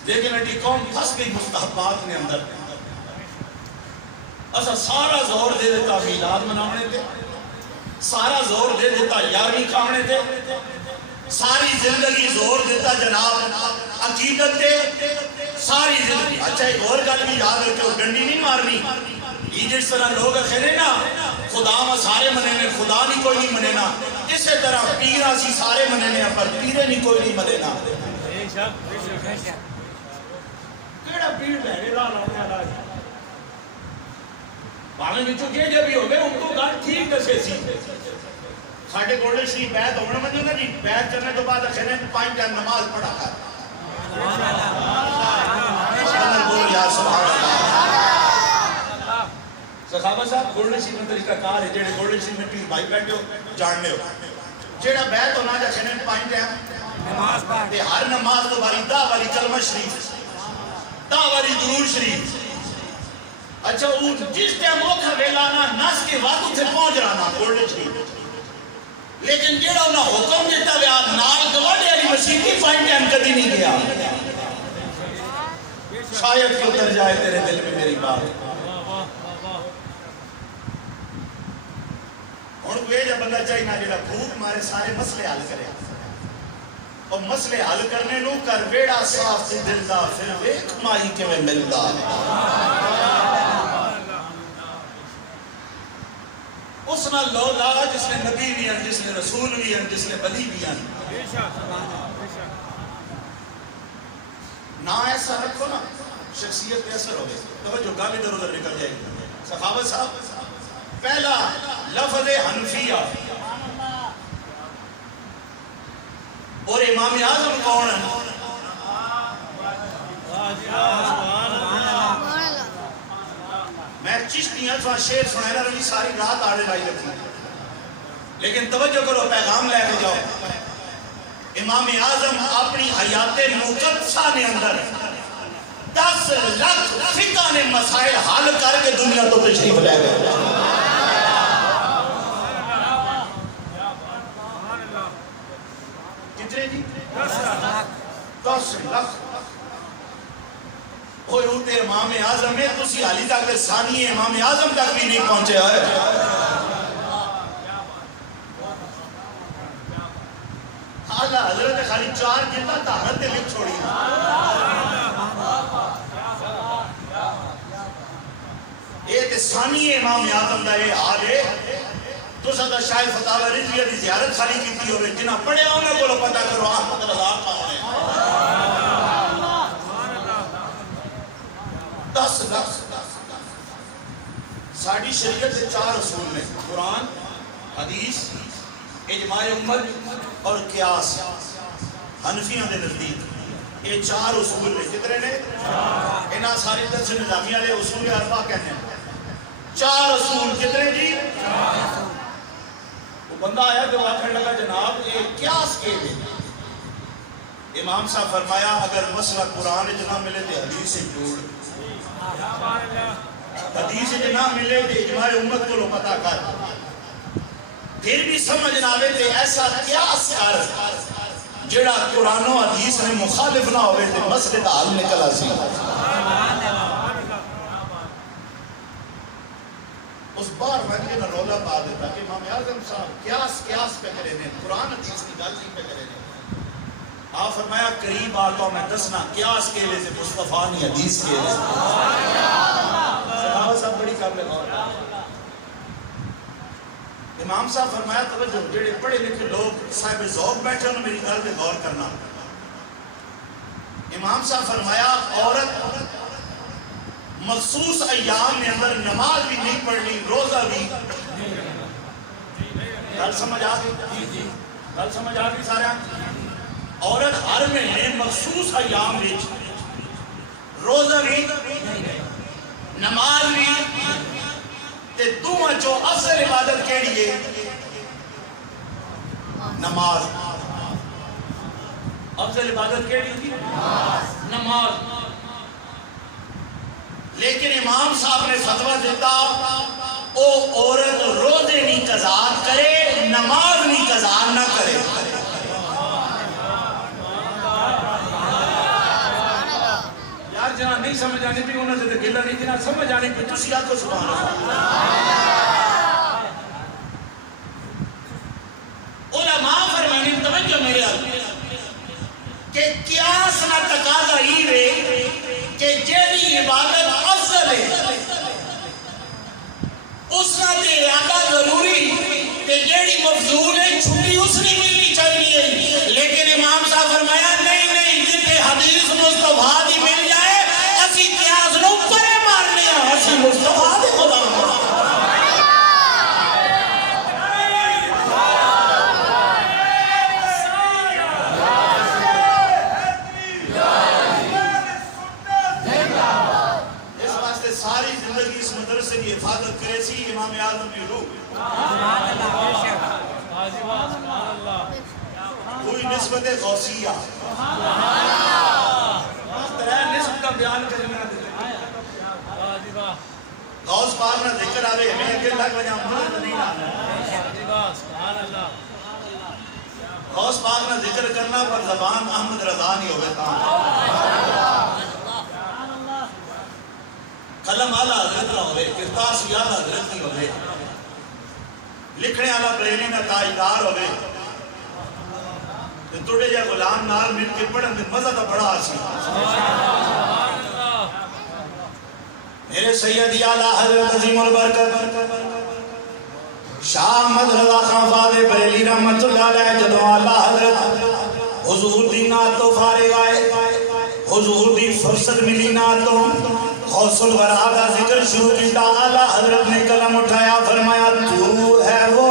لیکن اٹھی قوم پھنس گئی مستحبات نے اندر ایسا سارا زور دے دیتا میلاد منانے تھے سارا زور دے دیتا یارویں کھانے تھے ساری زندگی زور دیتا جناب عقیدت تھے ساری زندگی اچھا ایک اور گل بھی یاد رکھے وہ ڈنڈی نہیں مارنی یہ جس طرح لوگ کہنے نا خدا میں سارے منے خدا نہیں کوئی نہیں منے نا اسی طرح پیرہ سی سارے منے پر پیرے نہیں کوئی نہیں منے نا کیڑا پیڑ لہرے لا لاؤنے آلا ہے بانے میں چکے جب بھی ہو گئے ان کو گھر ٹھیک دسے سی ساڑھے گولڈن شریف بیعت ہونا مجھے نا جی بیعت کرنے تو بعد اکھنے 5 ٹائم نماز پڑھا کر سبحان بول یا سبحان اللہ صحابہ صاحب گولڈن شریف میں طریقہ کار ہے جیڑے گولڈن شریف میں پیر بھائی بیٹھے ہو جاننے ہو جیڑا بیعت ہونا جا اکھنے 5 ٹائم نماز پڑھا ہر نماز تو باری دا باری کلمہ شریف تاوری درود شریف اچھا وہ جس ٹائم موقع ویلانا ناس کے وقت سے پہنچ رہا نا گولڈن شریف لیکن جیڑا انہاں حکم دیتا ویا نال گواڈے علی مسیح کی فائن ٹائم کدی نہیں گیا. شاید کہ اتر جائے تیرے دل میں میری بات. ہن کوئی جا بندہ چاہیے نہ جڑا بھوک مارے سارے مسئلے حل کرے اور مسئلے حل کرنے نو کر ویڑا صاف تے دل دا پھر ویکھ مائی کیویں ملدا. اس نہ لو لا جس نے نبی بھی ہیں, جس نے رسول بھی ہیں, جس نے ولی بھی ہیں. نہ ایسا رکھو نا شخصیت پہ اثر ہوگی. توجہ گالی ادھر ادھر نکل جائے گی. سخاوت صاحب پہلا لفظ حنفیہ. اور امام اعظم کون ہے؟ میں چشتیاں تو شعر سنائنا رہی ساری رات آڑے لائی رکھی, لیکن توجہ کرو پیغام لے کے جاؤ. امام اعظم اپنی حیات مقدسہ نے اندر 10 لاکھ فقہ نے مسائل حل کر کے دنیا تو تشریف لے گئے. کتنے جی؟ 10 لاکھ. کوئی ہوتے امام اعظم ہے تسی حالی تک ثانی امام اعظم تک بھی نہیں پہنچے ہے. اعلیٰ حضرت خالی 4 جلدہ طاقت لکھ چھوڑی. ایک ثانی امام اعظم دا یہ حال ہے. تو سادہ شاید فتاوہ رضویہ دی زیارت خالی کیتی ہوئے جنہاں پڑھے ہونے کو لو پتہ کرو احمد رضا کون ہے. 10 لاکھ. ساڑھی شریعت سے 4 اصول میں قرآن, حدیث, اجماع امت اور قیاس. حنفیوں دے نزدیک یہ 4 اصول نے. کتنے نے؟ انہاں ساری درس نظامی والے اصول اربعہ کہنے ہیں. 4 اصول. کتنے جی؟ وہ بندہ آیا جو آخر لگا جناب یہ قیاس کے لئے. امام صاحب فرمایا اگر مسئلہ قرآن جنہ ملے تو حدیث سے جوڑ, حدیث جنہ ملے تو اجماع امت کو لو پتہ کر, پھر بھی سمجھ نہ آوے تو ایسا قیاس کر جڑا قرآن و حدیث نے مخالف نہ ہوئے تو مسئلے دا حل نکل آسی. اس بار وقت نے رولا پا دیتا کہ امام اعظم صاحب قیاس پہ کرے نے, قرآن حدیث کی گل نہیں پہ کرے نے. آپ فرمایا قریب آتا ہوں میں دسنا قیاس کے لئے سے مصطفیٰ نہیں حدیث کے لئے. صحابہ صاحب بڑی قابل غور. امام صاحب فرمایا توجہ جڑے پڑھے لکھے لوگ صاحب ذوق بیٹھے انہوں میری گل پہ غور کرنا. امام صاحب فرمایا عورت مخصوص ایام میں اندر نماز بھی نہیں پڑھنی, روزہ بھی. گل سمجھ آ گئی؟ گل سمجھ آ گئی سارے؟ عورت ہر مہینے مخصوص ایام میں روزہ بھی نماز بھی تے دوہاں جو اصل عبادت کیڑی ہے نماز. افضل عبادت کیڑی تھی؟ نماز. لیکن امام صاحب نے فتویٰ دیتا او عورت روزے نہیں قضا کرے, نماز نہیں قضا نہ کرے. یار جہاں نہیں سمجھ آنے بھی انہوں سے گلہ نہیں جنہاں سمجھ آنے بھی تسی آکو سبحان اللہ. علماء فرمانے توجہ میرے آگے کہ قیاس نہ تقاضا ہی رہے کہ جیڑی عبادت افضل ہے اس نہ تے ارادہ ضروری کہ جیڑی مفضول ہے چھٹی اس نے ملنی چاہیے. لیکن امام صاحب فرمایا نہیں جتے حدیث مصطفیٰ دی مل جائے اسی قیاس نو پرے مارنے ہیں, اسی مصطفیٰ دے خدا ساری زندگی اس مدرسے کی حفاظت کرے سی امام اعظم کی روح. کوئی نسبت غوثیہ ترہ نسبت کا بیان کرنا غوث پاک نہ ذکر آوے ہمیں اگر لگ وجہ مدد نہیں آنا. غوث پاک نہ ذکر کرنا پر زبان احمد رضا نہیں ہوگا تھا قلم آلہ حضرت نہ ہوئے کرتاس بھی آلہ حضرت نہیں ہوئے لکھنے آلہ بریلی نہ تاجدار ہوئے توڑے جا غلام نال مل کے پڑھن دے مزہ تا بڑا آسی میرے سیدی آلہ حضرت عظیم البرکت شاہ احمد رضا خان فادے بریلی رحمت اللہ علیہ جدو آلہ حضرت حضور دی ناتو فارغ آئے حضور دی فرصت ملی ناتو غوث الورا کا ذکر شروع کیتا آلہ حضرت نے کلم اٹھایا فرمایا تو ہے وہ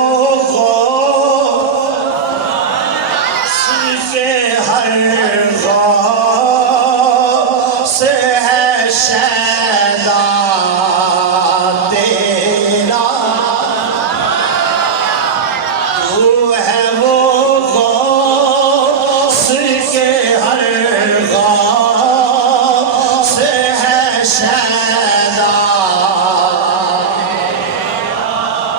غوث کے ہر غوث ہے شیدا تیرا تو ہے وہ غوث کے ہر غوث ہے شیدا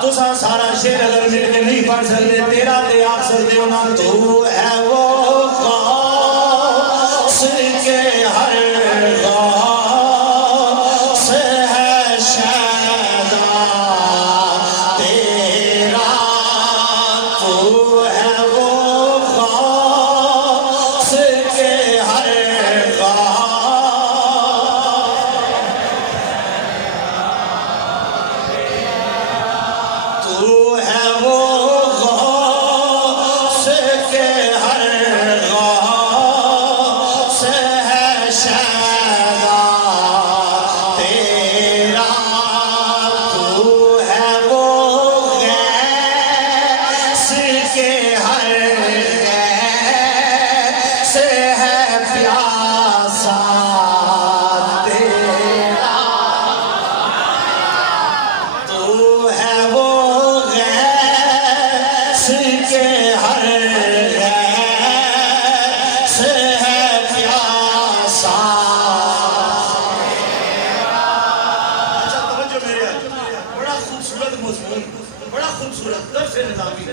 تو سارا شیر اگر مل کے نہیں پڑھ سکتے تیرا تے آپ سکتے ہو نا تو ہے وہ غوث کے ہر غوث ہے شیدا تیرا تو ہے وہ غوث کے ہر غوث تو ہے وہ غوث کے ہر غوث ہے شیدا تیرا تو ہے وہ غیث کے ہر غیث ہے پیاسا تیرا تو ہے وہ غیث کے ہر غیث ہے پیاسا اچھا توجہ میرے بڑا خوبصورت مضمون بڑا خوبصورت درس نظامی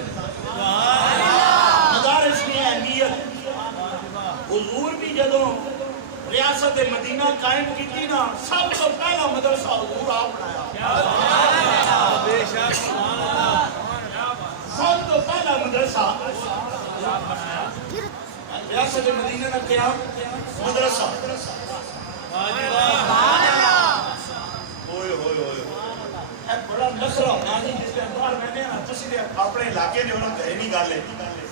مدارس کی اہمیت حضور بھی جدوں ریاست مدینہ قائم کی تھی نا سب سے پہلا مدرسہ حضور آپ بنایا سب تو پہلا مدرسہ ریاست مدینہ نے کیا مدرسہ ہوئے ہوئے ہوئے ایک بڑا نخرہ ہونا نہیں جس کے باہر میں نا تسی نے اپنے علاقے نے انہوں کہے نہیں گالے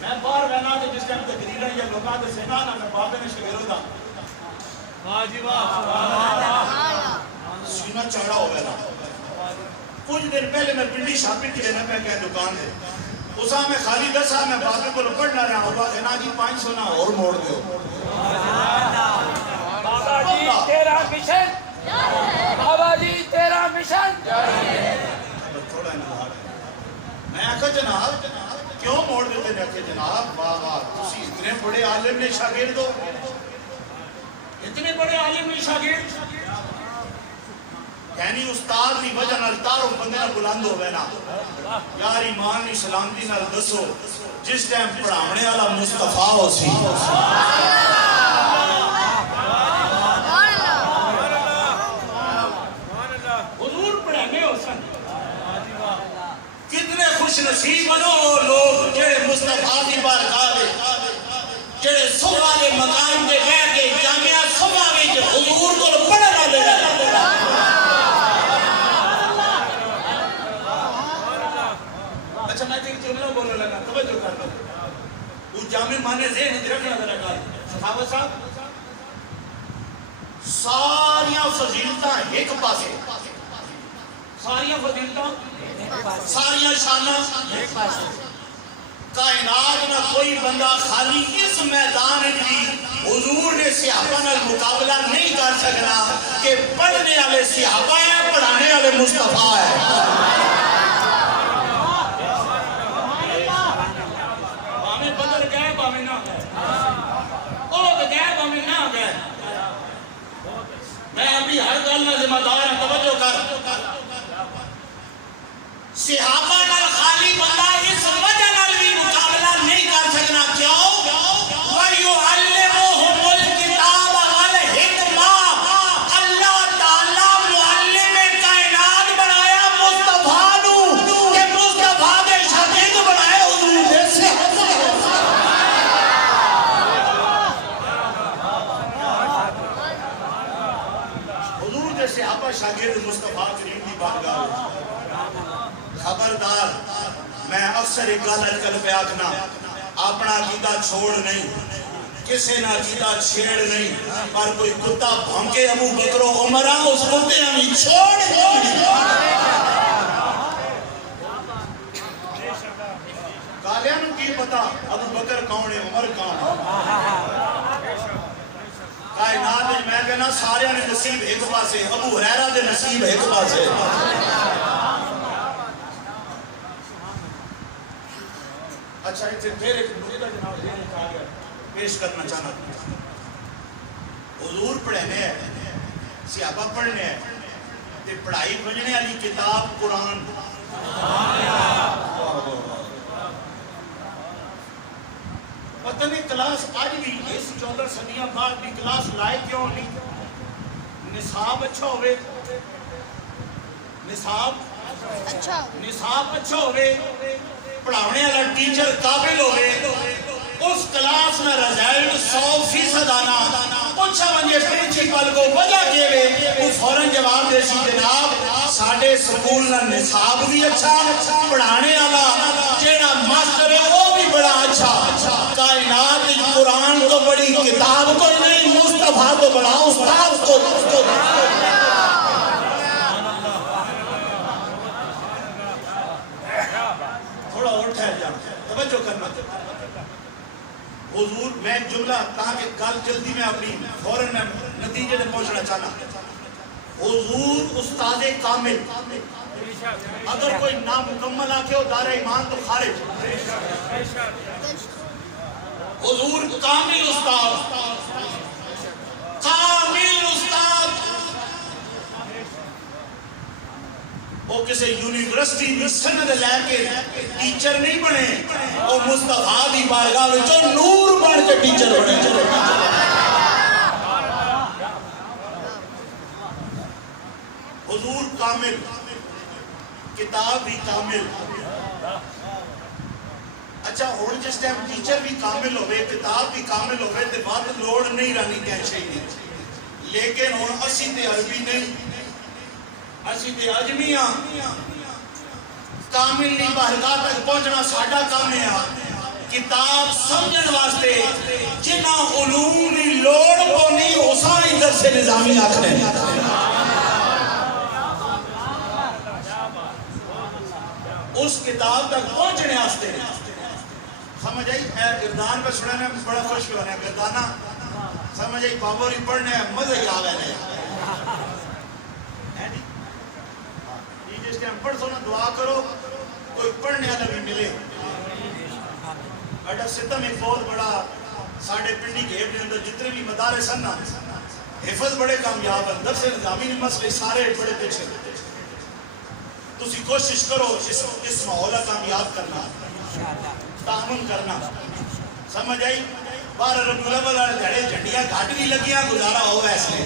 میں باہر میں نا جس کے تقریریں یا لوگاں دے سینا نا میں بابے نے شگیروں دا سینہ چڑھا ہو گیا کچھ دن پہلے میں پنڈی شاپنگ کے لیے میں کیا دکان ہے اسا میں خالی دسا میں بابے کو پڑھنا رہا ہوگا کہ نا جی 500 نہ اور موڑ دیو بابا جی تیرا مشن بابا جی تیرا مشن تھوڑا نہ میں آکھا جناب کیوں موڑ دیتے ہیں کہ جناب بابا تسی اتنے بڑے عالم نے شاگرد ہو اتنے بڑے عالم نے شاگرد یعنی استاد دی وجہ نال تارو بندے نہ بلند ہو گئے نا یار ایمان نی سلامتی نال دسو جس ٹائم پڑھاونے والا مصطفیٰ ہو سی حضور پڑھانے ہو سن کتنے خوش نصیب بنو لوگ جڑے مصطفیٰ دی بارگاہ دے جڑے صبح دے مقام دے بیٹھ کے جامعہ صبح وچ حضور کو پڑھن والے اچھا میں ایک جملہ بولنے لگا توجہ کرنا وہ جامع مانے ذہن وچ رکھنا ذرا گل صحابہ صاحب ساریاں فضیلتاں ایک پاسے ساریاں فضیلتاں ساریاں شاناں ایک پاسے کائنات میں کوئی بندہ خالی اس میدان کی حضور نے صحابہ نال مقابلہ نہیں کر سکنا کہ پڑھنے والے صحابہ ہیں پڑھانے والے مصطفیٰ ہیں میں ابھی ہر گل میں ذمہ دار ہوں توجہ کر صحابہ نال خالی بندہ اس وجہ نال بھی مقابلہ نہیں کر سکنا کیا بابا شاگرد مصطفیٰ کریم دی بارگاہ خبردار میں اکثر ایک گل اج کل پہ آکھنا اپنا عقیدہ چھوڑ نہیں کسے نہ عقیدہ چھیڑ نہیں پر کوئی کتا بھونکے ابو بکر و عمر اس کتے ہمیں چھوڑ نہیں کالیاں نو کی پتا ابو بکر کون ہے عمر کون ہے کائنات میں کہنا سارے نے نصیب ایک پاسے ابو ہریرہ دے نصیب ایک پاسے اچھا پھر ایک نقطہ جناب پیش کرنا چاہنا حضور پڑھنے ہیں صحابہ پڑھنے ہیں تے پڑھائی بننے والی کتاب قرآن پتہ نہیں کلاس آج بھی اس 14 صدیاں بعد بھی کلاس لائے کیوں نہیں نصاب اچھا ہوئے نصاب اچھا ہوئے پڑھاونے والا ٹیچر قابل ہوئے اس کلاس میں رزلٹ 100% آنا پوچھا ونجے پرنسپل کو وجہ کے وے وہ فوراً جواب دے سی جناب ساڈے سکول نہ نصاب بھی اچھا پڑھانے والا جیڑا ماسٹر ہے وہ بھی بڑا اچھا کائنات قرآن تو بڑی کتاب کو نہیں مصطفیٰ تو بڑا استاد کو تھوڑا اور ٹھہر جا توجہ کرنا حضور میں جملہ تاکہ کل جلدی میں اپنی فوراً میں نتیجے میں پہنچنا چاہنا حضور استاد کامل اگر کوئی نامکمل آکے ہو دار ایمان تو خارج حضور کامل استاد وہ کسی یونیورسٹی میں سند لے کے ٹیچر نہیں بنے وہ مصطفیٰ دی بارگاہ میں جو نور بن کے ٹیچر بنے حضور کامل کتاب بھی کامل اچھا ہون جس ٹائم ٹیچر بھی کامل ہوئے کتاب بھی کامل ہوئے تے بات لوڑ نہیں رہنی کہنچے نہیں لیکن ہون اسی تے عربی نہیں اسی تے عجمیاں کامل نہیں بارگاہ تک پہنچنا ساڈا کام ہے کتاب سمجھن واسطے جنہ علوم دی لوڑ پونی اساں ہی درس نظامی آکھنے اس کتاب تک پہنچنے واسطے سمجھ آئی اے گردان پہ سننے میں بڑا خوش ہونے گردانہ سمجھ آئی بابوری پڑھنے مزے ہی آوے نہیں جس کے ہم پڑھ سونا دعا کرو کوئی پڑھنے والا بھی ملے اڈا ستم ایک بہت بڑا ساڑھے پنڈی کے اپنے اندر جتنے بھی مدارس ہیں نا حفظ بڑے کامیاب ہیں درس نظامی مسئلے سارے بڑے پیچھے تسی کوشش کرو اس ماحولہ کامیاب کرنا تعاون کرنا سمجھ آئی 12 ربیع الاول والے دھڑے جھنڈیاں گھاٹ بھی لگیاں گزارا ہو ایسے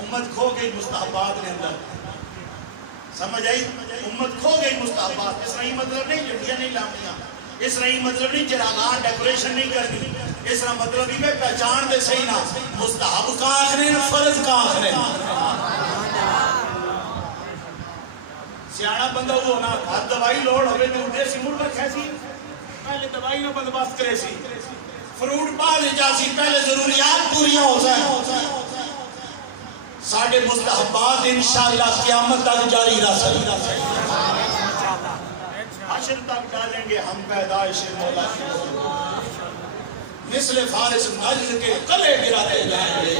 امت کھو گئی مستحبات کے اندر سمجھ آئی امت کھو گئی مستحبات اس رہی مطلب نہیں جھنڈیاں نہیں لامنیاں اس رہی مطلب نہیں چراغان ڈیکوریشن نہیں کرنی اس رہا مطلب ہی میں پہچان دے صحیح نا مستحب کا آخرین فرض کا آخرین سیانا بندہ وہ ہونا ہر دوائی لوڑ ہوئے تو اٹھے سی مڑ رکھے سی پہلے دوائی نہ بندوبست کرے سی فروٹ بعد اجازی پہلے ضروریات پوریاں ہو جائیں ساڑھے مستحبات انشاءاللہ قیامت تک جاری رہ سکتے حشر تک ڈالیں گے ہم پیدائش مولا کی مثل فارس نجل کے قلعے گراتے جائیں گے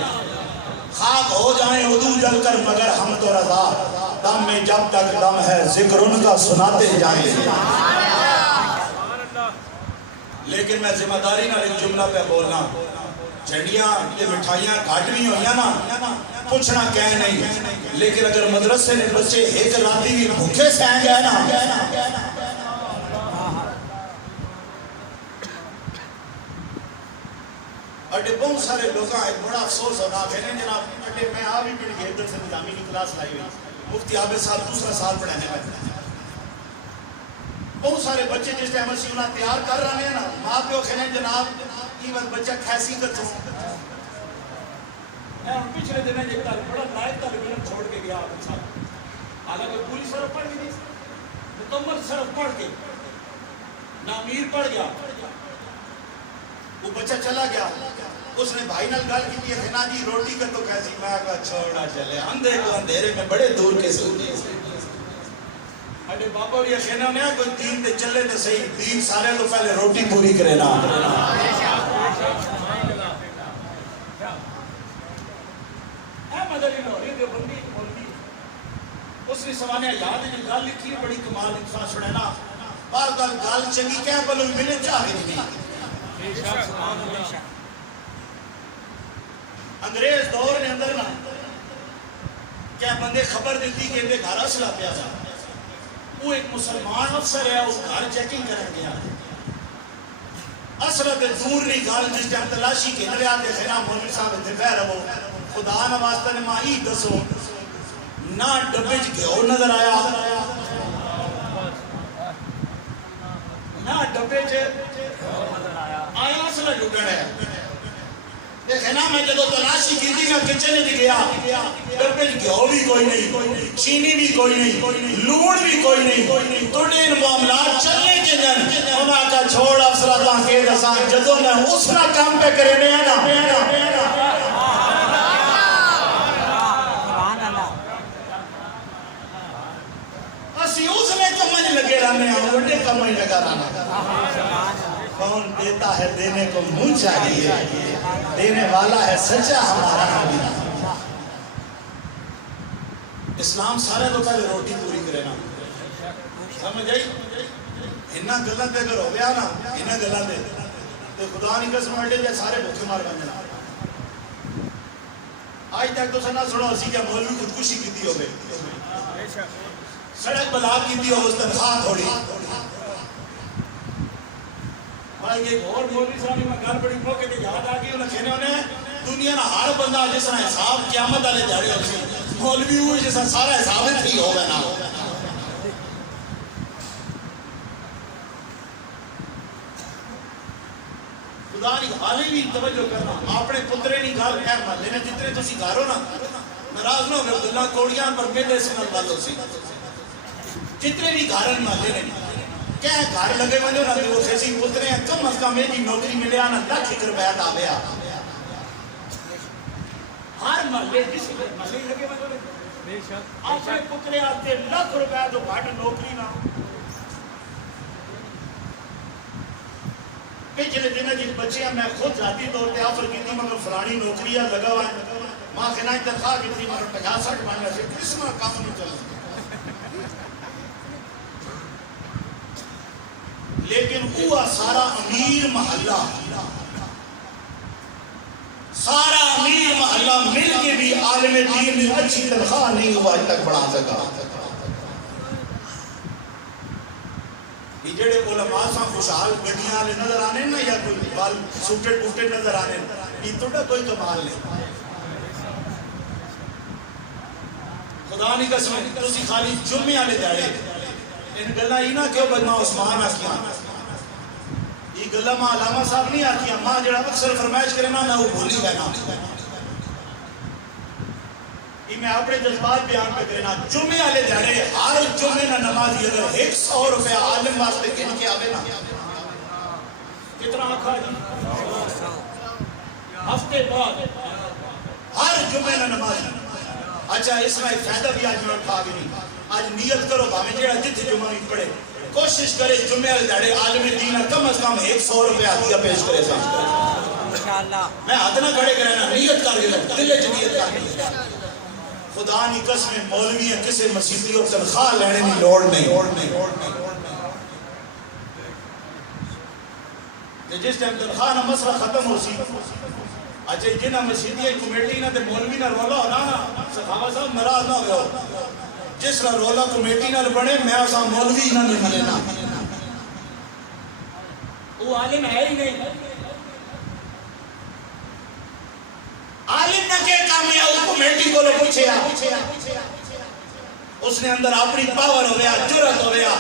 خاک ہو جائیں عدو جل کر مگر ہم تو رضا دم میں جب تک دم ہے ذکر ان کا سناتے جائیں گے لیکن میں ذمہ داری نہ ایک جملہ پہ بولنا جھنڈیاں یہ مٹھائیاں گھاٹ بھی ہوئیاں نا پوچھنا کہیں نہیں لیکن اگر مدرسے نے بچے ایک راتی بھی بھوکے سہیں گئے نا اڈے بہت سارے لوگاں ایک بڑا افسوس ہونا کہنے جناب اڈے میں آ بھی پڑھ گئے ادھر سے نظامی کی کلاس لائی ہوئی مفتی عابد صاحب دوسرا سال پڑھانے میں بہت سارے بچے جس ٹائم اسی انہیں تیار کر رہے ہیں نا ماں پیو کہنے جناب یہ بچہ کھیسی کر تو پچھلے دن ایک بڑا لائق طالب علم چھوڑ کے گیا حالانکہ پوری صرف پڑھ گئی مکمل صرف پڑھ کے نہ امیر پڑھ گیا وہ بچہ چلا گیا اس نے بھائی نال گل کی ہے نا جی روٹی کا تو کیسی میں کہا چھوڑا چلے اندھے کو اندھیرے میں بڑے دور کے سوچے اڈے بابا بھی اخینا نے کوئی دین تے چلے تے صحیح دین سارے تو پہلے روٹی پوری کرے نا مدنی لاہوری دے بندی مولوی اس نے سوانح یاد ہے جو گل لکھی بڑی کمال انسان سننا بار گل گل چنگی کہہ بلو ملے چاہے نہیں انگریز دور نے اندر نا کیا بندے خبر دیتی کہ اندے گھر اسلحہ پیا جا وہ ایک مسلمان افسر ہے اس گھر چیکنگ کرنے گیا اسلحہ تے دور نہیں گل جس ٹائم تلاشی کے نرے آتے خیرام مولوی صاحب اتنے بہ رہو خدا نواسطہ نے ماں ہی دسو نہ ڈبے گھیو نظر آیا نہ ڈبے آیا اسلحہ ڈھونڈن ہے دیکھے نا میں جدو تلاشی کی تھی میں کچن نہیں گیا ڈبے گھیو بھی کوئی نہیں چینی بھی کوئی نہیں لوڑ بھی کوئی نہیں توڑے ان معاملات چلنے کے جن انہاں کا چھوڑ افسرہ تاں کے دسان جدو میں اسرا کام پہ کرنے ہیں نا اسی اس میں کمج لگے رہنے ہیں اٹھے کمج لگا رہنا کون دیتا ہے دینے کو منہ چاہیے دینے والا ہے سچا ہمارا نبی اسلام سارے تو پہلے روٹی پوری کرے نا سمجھ آئی انہاں گلہ دے اگر ہو گیا نا انہاں گلہ دے تو خدا نہیں قسم اٹھے جائے سارے بھوکے مار بن جانا آج تک تو سنا سنو اسی کیا مولوی خودکشی کی تھی ہو گئے سڑک بلا کی تھی ہو اس تنخواہ تھوڑی ایک اور مولوی صاحب میں گھر بڑی موقع تے یاد آ گئی انہیں کہنے انہیں دنیا نہ ہر بندہ جس طرح حساب قیامت والے جاڑے ہو سی مولوی ہوئی جس طرح سارا حساب ہی ہو گیا نا خدا نہیں حالی بھی توجہ کرنا اپنے پترے نہیں گھر خیر محلے میں جتنے تسی گھر ہو نا ناراض نہ ہو گئے اللہ کوڑیاں پر میلے سے نال والو سی جتنے بھی گھر محلے نے کیا گھر لگے مجھے نہ دیو خیسی پترے ہیں کم از کم ایک نوکری ملے آنا لاکھ روپیہ دعویا ہر محلے جس محلے لگے مجھے اپنے پترے آتے لاکھ روپیہ تو بھاٹ نوکری نہ پچھلے دن جس بچے ہیں میں خود ذاتی طور پہ آفر کی تھی مگر فلانی نوکریاں لگا ہوا ہے ماں خنائی تنخواہ کی تھی مگر 50-60 مانگا سے کس میں کام نہیں چل لیکن وہ سارا امیر محلہ مل کے بھی عالم دین میں اچھی تنخواہ نہیں ہوا آج تک بڑھا سکا یہ جڑے علماء ساں خوشحال گڑیاں لے نظر آنے نا یا کوئی بال سوٹے ٹوٹے نظر آنے یہ توڑا کوئی کمال نہیں خدا نہیں قسم ہے تسی خالی جمعے والے دیہڑے ان گلا ہی نہ کیوں بجما عثمان آکیاں یہ گلا ماں علامہ صاحب نہیں آکیاں ماں جڑا اکثر فرمائش کرے نا میں وہ بھولی گئے یہ میں اپنے جذبات بیان پہ کرنا جمعے والے دیہڑے ہر جمعے نہ نمازی اگر 100 روپے عالم واسطے گن کے آوے نا کتنا آکھا جی ہفتے بعد ہر جمعے نہ نمازی اچھا اس میں ایک فائدہ بھی آج میں اٹھا گئی نہیں آج نیت کرو بھامے جیڑا جتھے جمعہ نہیں پڑے کوشش کرے جمعہ دیہڑے عالم دین کم از کم 100 روپے عطیہ پیش کرے انشاءاللہ میں ہاتھ نہ کھڑے کرے نا نیت کر کے دل وچ نیت کر کے خدا نہیں قسم مولوی ہیں کسے مسیحی اور تنخواہ لینے نہیں لوڑ نہیں جس ٹائم تنخواہ نہ مسئلہ ختم ہو سی اچھا جنہ مسیحی کمیٹی نہ تے مولوی نہ رولا ہونا نا سخاوہ صاحب ناراض نہ ہو جس نہ رولا کمیٹی نہ بنے میں اسا مولوی نہ ملے نا وہ عالم ہے ہی نہیں عالم نہ کہ کام ہے وہ کمیٹی کو لو پوچھے اس نے اندر اپنی پاور ہو گیا جرت ہو گیا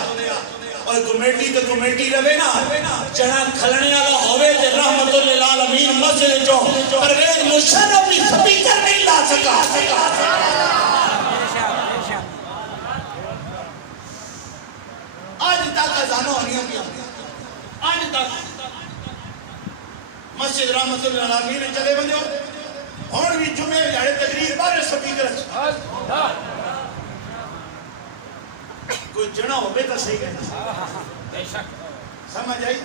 اور کمیٹی تو کمیٹی رہے نا چنا کھلنے والا ہوئے تے رحمت للعالمین مسجد جو پرویز مشرف بھی سپیکر نہیں لا سکا آج تک ازانوں ہونیاں بھی آج تک مسجد رحمت اللہ علیہ نے چلے بندے اور بھی جمعے جاڑے تقریر بارے سپیکر کوئی جنا ہو بے تو صحیح کہنا سمجھ آئی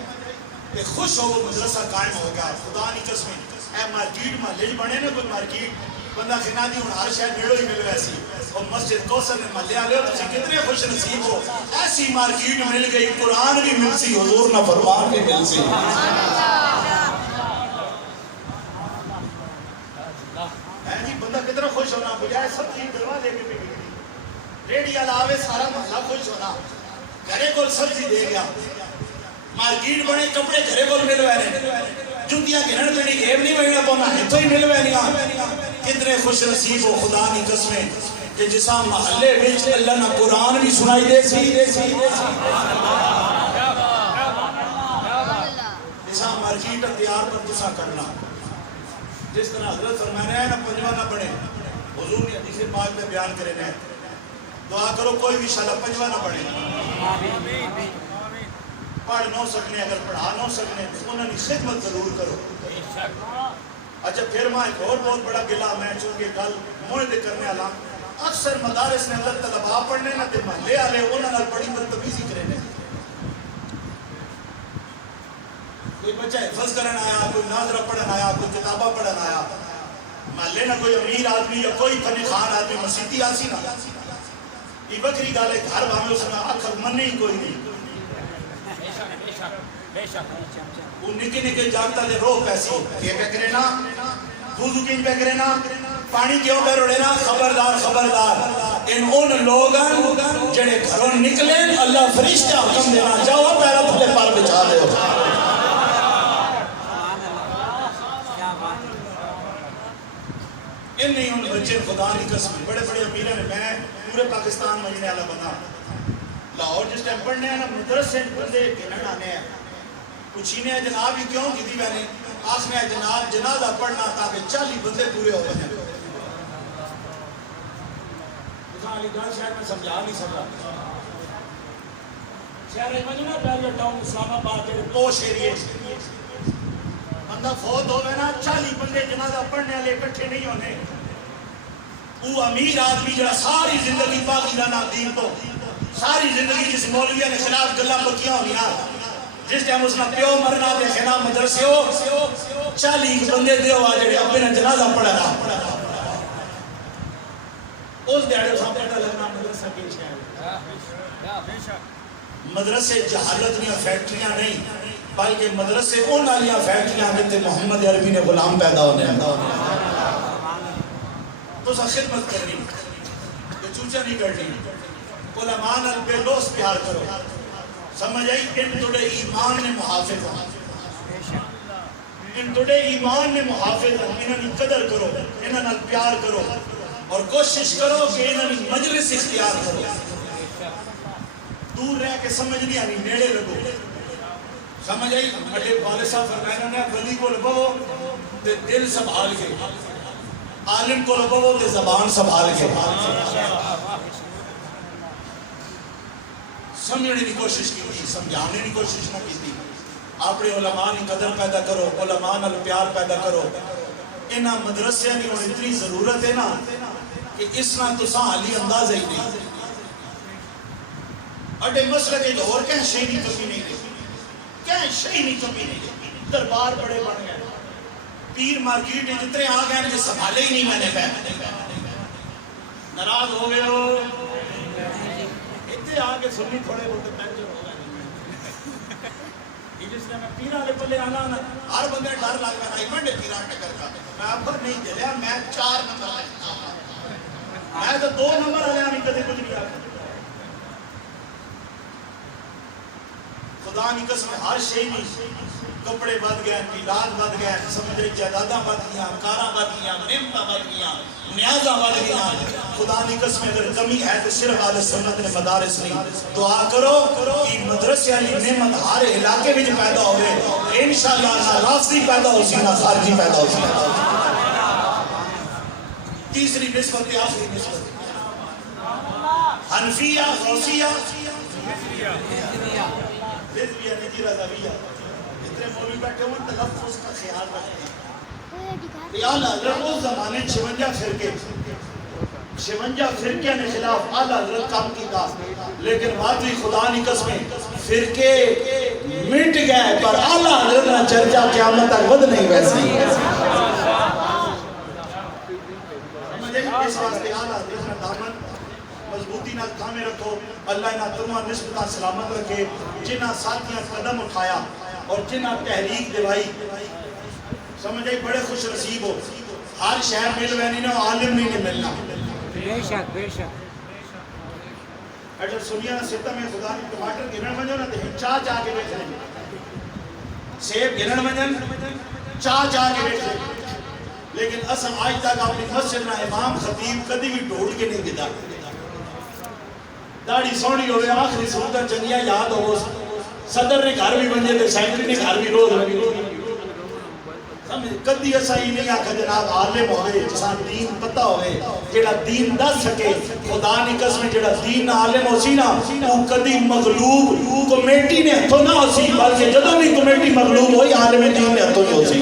کہ خوش ہو وہ مدرسہ قائم ہو گیا خدا نہیں قسمیں اے مارکیٹ محلے بنے نا کوئی مارکیٹ بندہ خنا دی ہوں ہر شاید نیڑو ہی مل ویسی اور مسجد کوثر نے محلے آلے ہو تو کتنے خوش نصیب ہو ایسی مارکیٹ مل گئی قرآن بھی مل سی حضور نہ فرمان بھی مل سی جی بندہ کتنا خوش ہونا بجائے سب چیز دلوا دے کے بھی ریڈی علاوے سارا محلہ خوش ہونا گھرے کو سبزی دے گیا مارکیٹ بنے کپڑے گھرے کو مل رہے جوتیاں گھرن پہ نہیں گھیب نہیں بہنا پونا ہتھو ہی مل رہے کتنے خوش نصیب ہو خدا نہیں قسمیں کہ جسا محلے بیچ اللہ نہ قرآن بھی سنائی دے سی جسا مارکیٹ تیار پر جسا کرنا جس طرح حضرت فرمایا ہے نا پنجوہ نہ پڑھے حضور نے حدیث پاک میں بیان کرے نا دعا کرو کوئی بھی شاء پنجوہ نہ پڑھے پڑھ نہ سکنے اگر پڑھا نہ سکنے تو انہوں نے خدمت ضرور کرو اچھا پھر ماں ایک اور بہت بڑا گلہ میں چونکہ کل موعدے کرنے والا اکثر مدارس نے اندر طلباء پڑھنے نہ تے محلے والے انہوں نے بڑی بدتمیزی کرنے کوئی بچہ حفظ کرن آیا کوئی ناظرہ پڑھن آیا کوئی کتابہ پڑھن آیا محلے نہ کوئی امیر آدمی یا کوئی فن خان آدمی مسیحی آسی نہ یہ بکری گالے گھر بھامے اس نے آخر من نہیں کوئی نہیں وہ نکے نکے جانتا دے روح پیسی کہ پہ کرے نا وضو کیں پہ کرے نا پانی کیوں پہ روڑے نا خبردار خبردار ان لوگاں جڑے گھروں نکلیں اللہ فرشتہ حکم دینا جاؤ پیرا پھلے پار بچا دے ان نہیں ان بچے خدا نہیں قسم بڑے بڑے امیرہ نے میں پورے پاکستان مجھنے والا بنا لاہور جس ٹائم پڑھنے ہیں نا مدرسے بندے گنن آنے ہیں پوچھینے ہیں جناب یہ کیوں کی دی میں نے آخنے ہیں جناب جنازہ پڑھنا تاکہ 40 بندے پورے ہو گئے ہیں علی گڑھ شہر میں سمجھا نہیں سکتا شہر مجھنا پہلے ٹاؤن اسلام آباد کے پوش ایریے بندہ فوت ہو گئے نا 40 بندے جنازہ پڑھنے والے اکٹھے نہیں ہونے وہ امیر آدمی جڑا ساری زندگی باقی رہنا دین تو ساری زندگی جس مولویہ نے خلاف گلہ پکیاں ہویا جس ٹائم اس نے پیو مرنا دے خلاف مدرسے ہو 40 بندے دے ہوا جڑے اپنے نے جنازہ پڑھا رہا اس دیڑے ساں پتہ لگنا مدرسہ کی ہے مدرسے جہالت میں فیکٹریاں نہیں بلکہ مدرسے ان علیہ فیکٹریاں دیتے محمد عربی نے غلام پیدا ہونے تو سا خدمت کرنی کہ چوچا نہیں کرنی علماء نال بے لوس پیار کرو سمجھ آئی ان توڑے ایمان نے محافظ ہوں ان توڑے ایمان نے محافظ ہوں انہوں نے قدر کرو انہوں نے پیار کرو اور کوشش کرو کہ انہوں نے مجلس اختیار کرو دور رہ کے سمجھ نہیں آنی نیڑے لگو سمجھ آئی اٹھے والد صاحب فرمائنہ نے ولی کو لگو دل سنبھال کے عالم کو لگو دے زبان سنبھال کے سمجھنے کی کوشش کی تھی سمجھانے کی کوشش نہ کی تھی اپنے علماء کی قدر پیدا کرو علماء نال پیار پیدا کرو انہا مدرسے نہیں اور اتنی ضرورت ہے نا کہ اس نہ تو ساں علی انداز ہی نہیں اڈے مسئلہ کے اور کہیں شئی نہیں کمی نہیں رہی کہیں شئی نہیں کمی نہیں رہی دربار بڑے بڑھ گئے پیر مارکیٹ جتنے آ گئے کہ سنبھالے ہی نہیں میں نے پہ ناراض ہو گئے ہو اتنے آگے سنی تھوڑے بہت پینچر ہو گئے یہ جس نے میں پیرہ لے پلے آنا ہر بندے ڈر لگ گیا نہیں منڈے پیرہ ٹکر کا میں آپ پر نہیں دلیا میں 4 نمبر میں تو 2 نمبر آیا نہیں کدے کچھ نہیں آگا خدا نہیں قسم ہر شئی نہیں کپڑے بد گئے، میلاد بد گئے، سمجھ رہی جائیداداں بد گیا، کاراں بد گیا، نعمتاں بد گیا، نیازاں بد گیا. خدا کی قسم اگر کمی ہے تو صرف اہل سنت نے مدارس نہیں. دعا کرو کہ مدرسے والی نعمت ہر علاقے میں پیدا ہوئے. انشاءاللہ نہ رافضی پیدا ہو سی نہ خارجی پیدا ہو سی. تیسری نسبت آخری نسبت حنفیہ، غوثیہ، حزبیہ، نجی، رضویہ. اتنے مولوی بیٹھے ہوئے تلفظ کا خیال رکھتے ہیں. اعلیٰ حضرت اس زمانے 56 فرقے نے خلاف اعلیٰ حضرت کام کیتا، لیکن واقعی خدا کی قسمیں فرقے مٹ گئے پر اعلیٰ حضرت نہ چرچا قیامت تک ود نہیں ویسی. اس واسطے اعلیٰ حضرت نہ دامن مضبوطی نہ تھامے رکھو. اللہ نہ تمہاں نسبتاں سلامت رکھے. جنہاں ساتھیاں قدم اٹھایا اور جنہاں تحریک دوائی سمجھے بڑے خوش نصیب ہو. ہر شہر مل وینی نہ عالم نہیں ملنا. بے شک بے شک. اگر سنیا ستا میں خدا نے ٹماٹر گرن منجو نہ دے چاہ چاہ کے بیٹھ رہے، سیب گرن منجن چاہ چاہ کے بیٹھ رہے. لیکن اسم آج تک اپنی مسجد نہ امام خطیب کدی بھی ڈھوڑ کے نہیں گدا. داڑھی سونی ہوئے آخری سنتا چنگیا یاد ہو. صدر نے گھر بھی بنجے تھے، سیکٹری نے گھر بھی روز لگی. کدی ایسا ہی نہیں آکھا جناب عالم ہوئے جسان دین پتہ ہوئے جڑا دین دس سکے. خدا نے قسم جڑا دین عالم ہو سی نا وہ کدی مغلوب کمیٹی نے ہتھوں نہ ہو سی، بلکہ جدوں بھی کمیٹی مغلوب ہوئی عالم دین نے ہتھوں ہی ہو سی.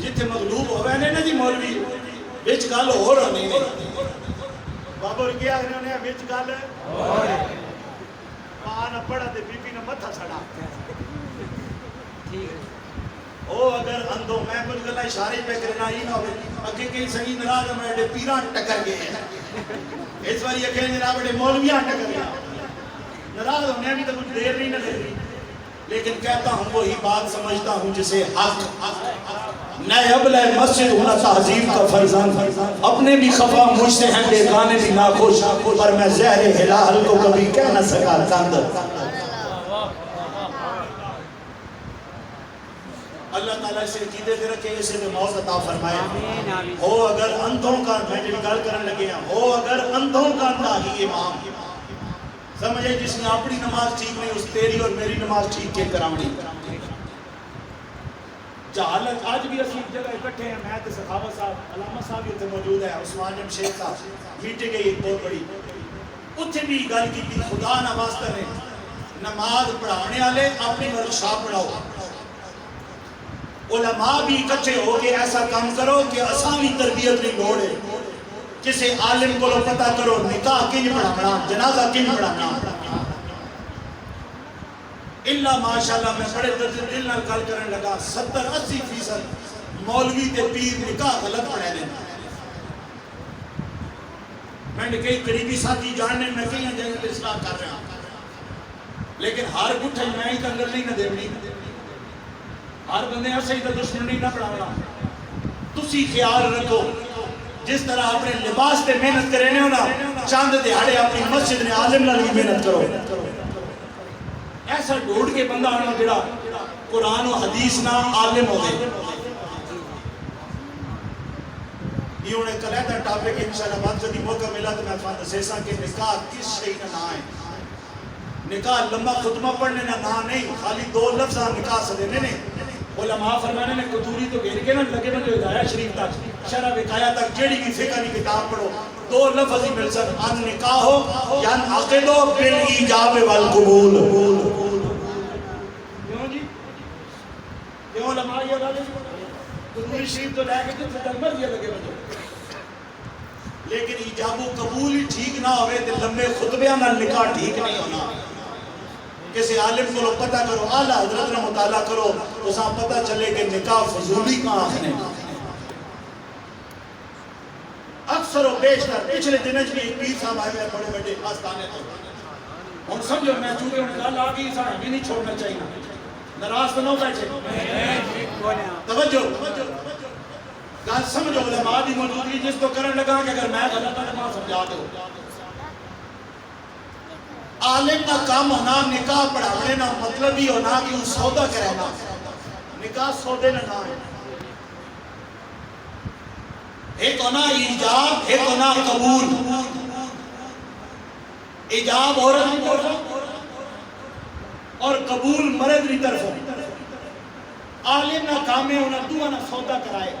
جتھے مغلوب ہوئے نے نا جی مولوی وچ گل ہو رہا نہیں نے بابا کیا انہوں نے وچ گل ماں نہ پڑھا تے بی بی نے متھا سڑا. او اگر اندھو میں کچھ گلا اشارے پہ کرنا ہی نہ ہوئے اگے کئی صحیح نراز ہمارے پیران ٹکر گئے ہیں. اس بار یہ کہیں جناب بڑے مولویاں ٹکر گئے. نراز ہونے بھی تو کچھ دیر نہیں نہ دیر. لیکن کہتا ہوں وہی بات سمجھتا ہوں جسے حق نئے ابلہ مسجد ہونا تہذیب کا فرزان. اپنے بھی خفا مجھ سے ہیں بیگانے بھی ناخوش، پر میں زہر ہلال کو کبھی کہہ نہ سکا کند. اللہ تعالیٰ اسے عقیدے دے رکھے، اسے میں موت عطا فرمائے. ہو اگر اندھوں کا میں جو گل کرنے لگے ہیں ہو اگر اندھوں کا اندھا ہی امام سمجھے جس نے اپنی نماز ٹھیک نہیں اس تیری اور میری نماز ٹھیک کے کراؤنی. جہالت آج بھی اسی جگہ اکٹھے ہیں. میں تے سخاوت صاحب علامہ صاحب بھی اتنے موجود ہیں، عثمان جمشید صاحب میٹنگ گئی ایک بہت بڑی اتنے بھی گل کی تھی. خدا نہ واسطہ نے نماز پڑھانے والے اپنی ورکشاپ پڑھاؤ. علماء بھی اکٹھے ہو کے ایسا کام کرو کہ اسامی تربیت نہیں لوڑ ہے. کسی عالم کو لو پتہ کرو نکاح کنج پڑھانا، جنازہ کنج پڑھانا. اللہ ماشاءاللہ میں بڑے دل نال گل کرنے لگا 70-80% مولوی تے پیر نکاح غلط پڑھے دیں. میں نے کئی قریبی ساتھی جاننے میں کئی جگہ اصلاح کر رہا ہوں، لیکن ہر گٹھے میں ہی تنگل نہیں نہ دیونی، ہر بندے ایسے ہی تو دشمنی نہ پڑھانا. تسی خیال رکھو جس طرح اپنے لباس تے محنت کرے نے ہونا چاند دیہاڑے اپنی مسجد نے عالم نال بھی محنت کرو. ایسا ڈھونڈ کے بندہ ہونا جڑا قرآن و حدیث نہ عالم ہوئے. یہ انہیں کلیدہ ٹاپک انشاءاللہ بات جدی موقع ملا تو میں افاد سیسا کہ نکاح کس شئی نہ آئے. نکاح لمبا خطبہ پڑھنے نہ نہیں، خالی 2 لفظ نکاح سے دینے نے. علماء فرمانے نے قطوری تو گھر کے نہ لگے نہ جو ہدایہ شریف تک شرح وقایہ تک جیڑی کی فقہ کی کتاب پڑھو 2 لفظ ہی مل سکتا. ان نکاح ہو یا ان عقد ہو بالایجاب والقبول. کیوں جی؟ کیوں علماء یہ لگے قطوری شریف تو لے کے جو تک مرضی لگے بجو. لیکن ایجاب و قبول ہی ٹھیک نہ ہوئے تو لمبے خطبیاں نہ نکاح ٹھیک نہیں ہونا. کسی عالم کو لو پتہ کرو، اعلیٰ حضرت نے مطالعہ کرو تو ساں پتہ چلے کہ نکاح فضولی کہاں آخنے. اکثر و بیشتر پچھلے دنج بھی ایک پیر صاحب آئے ہوئے بڑے بڑے آستانے تو ہم سمجھو میں چونکہ ان گل آگئی ساں بھی نہیں چھوڑنا چاہیے. ناراض تو نہ بیٹھے توجہ گل سمجھو. علماء دی موجودگی جس کو کرن لگا کہ اگر میں غلط علماء سمجھا دو عالم کا کام ہونا نکاح پڑھانے نہ مطلب ہی ہونا کہ وہ سودا کرانا نکاح سودے نہ ہے ایک ہونا ایجاب ایک ہونا قبول ایجاب عورت کی طرف اور قبول مرد کی طرف عالم نہ کام ہے انہیں دعا نہ سودا کرائے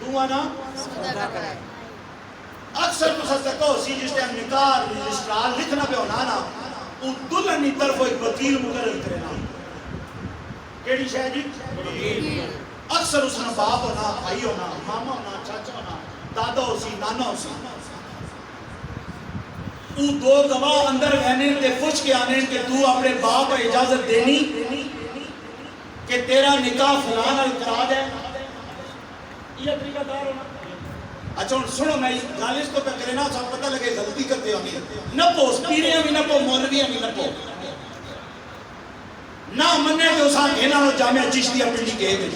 دعا نہ سودا کرائے اکثر مخصوص سی جس ٹائم نکاح رجسٹرار لکھنا پہ ہونا نا وہ دلہن کی طرف ایک وکیل مقرر کرنا کیڑی شے جی اکثر اس نے باپ ہونا بھائی ہونا ماما ہونا چاچا ہونا دادا ہو سی نانا ہو سی وہ دو گواہ اندر رہنے تے پوچھ کے آنے کہ تو اپنے باپ کو اجازت دینی کہ تیرا نکاح فلان اور کرا دے یہ طریقہ دار ہونا اچھا سنو میں گالس تو پہ کرنا سب پتہ لگے غلطی کرتے ہوں نہ پو سپیریاں بھی نہ پو مولویاں بھی نہ پو نہ مننے کے اساں گھینا ہو جامعہ چشتیہ پنڈی کے میں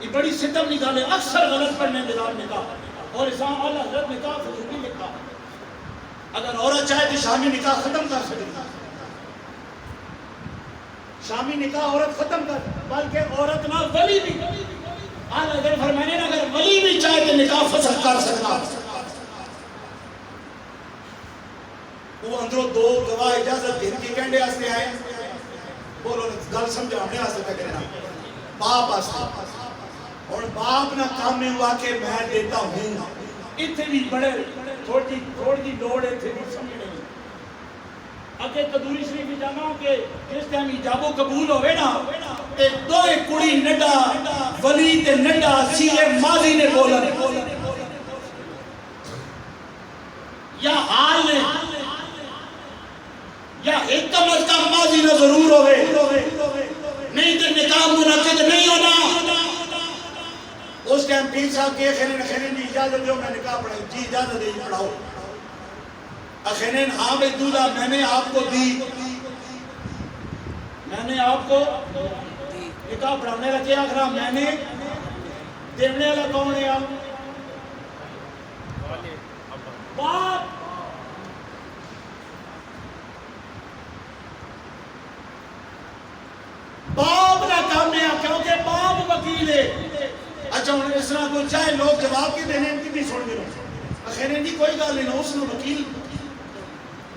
یہ بڑی ستم نکالے اکثر غلط پڑھنے دلال نکاح اور اساں اللہ حضرت نکاح فضولی لکھا اگر عورت چاہے تو شامی نکاح ختم کر سکتی شامی نکاح عورت ختم کر بلکہ عورت نہ ولی بھی آل اگر فرمانے اگر ولی بھی چاہے تو نکاح فسخ کر سکتا وہ اندروں دو گواہ اجازت دین کی کہنڈے آستے آئے بولو گل سمجھا ہمیں آستے پہ کرنا باپ آستے اور باپ نہ کام میں ہوا کہ میں دیتا ہوں اتنے بھی بڑے تھوڑی لوڑ ہے تھے بھی سمجھ نہیں اگر قدوری شریف بھی جانا کہ جس ٹائم ایجاب و قبول ہوئے نا ایک دو ایک کڑی نڈا ولی تے نڈا سیئے ماضی نے بولا یا حال نے یا ایک کم از کم ماضی نہ ضرور ہوئے نہیں تو نکاح منعقد نہیں ہونا اس ٹائم پیر صاحب کے خیرین جی اجازت دیو میں نکاح پڑھائی جی اجازت دے پڑھاؤ اخینین ہاں بے دولہ میں نے آپ کو دی میں نے آپ کو نکاح پڑھانے رکھے آخرا میں نے دیونے والا کون ہے آپ باپ باپ نہ کام ہے کیونکہ باپ وکیل ہے اچھا انہیں اس طرح کو چاہے لوگ جواب کی دینے ان کی بھی سن گئے اخیرین جی کوئی گال نہیں اس نے وکیل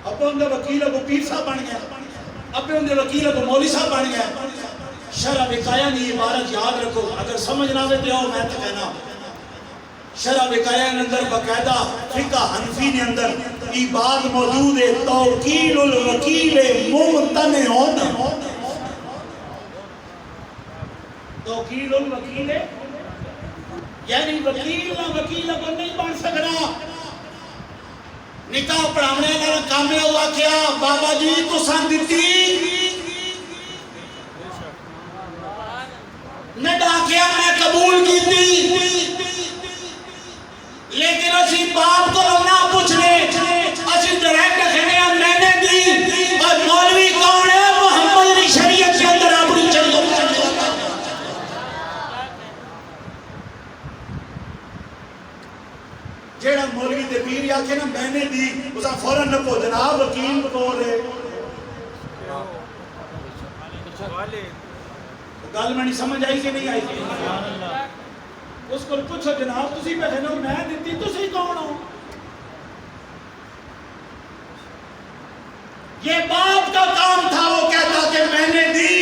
اب ان دے وکیل ابو پیر صاحب بن گیا اب ان دے وکیل ابو مولی صاحب بن گیا شرع وقایہ نہیں عبارت یاد رکھو اگر سمجھ نہ آئے تو میں تو کہنا شرع وقایہ کے اندر باقاعدہ فقہ حنفی نے اندر یہ بات موجود ہے توکیل الوکیل ممتنعون توکیل الوکیل یعنی وکیل نہ وکیل اب نہیں بن سکنا نکاح پڑھانے والا کام ہوا کیا بابا جی تو سان دیتی نہ ڈاکیا میں قبول کی تھی لیکن اسی باپ کو نہ پوچھنے اسی ڈائریکٹ کہنے میں نے دی اور مولوی کون ہے محمد علی شریعت کے اندر اپنی چلی جیڑا مولوی دے پیر یا کہ نا میں نے دی اسا فوراں نہ پو جناب وکیل کون ہے گل میں نہیں سمجھ آئی کہ نہیں آئی اس کو پوچھو جناب تسی پہ کہنا میں دیتی تسی کون ہو یہ باپ کا کام تھا وہ کہتا کہ میں نے دی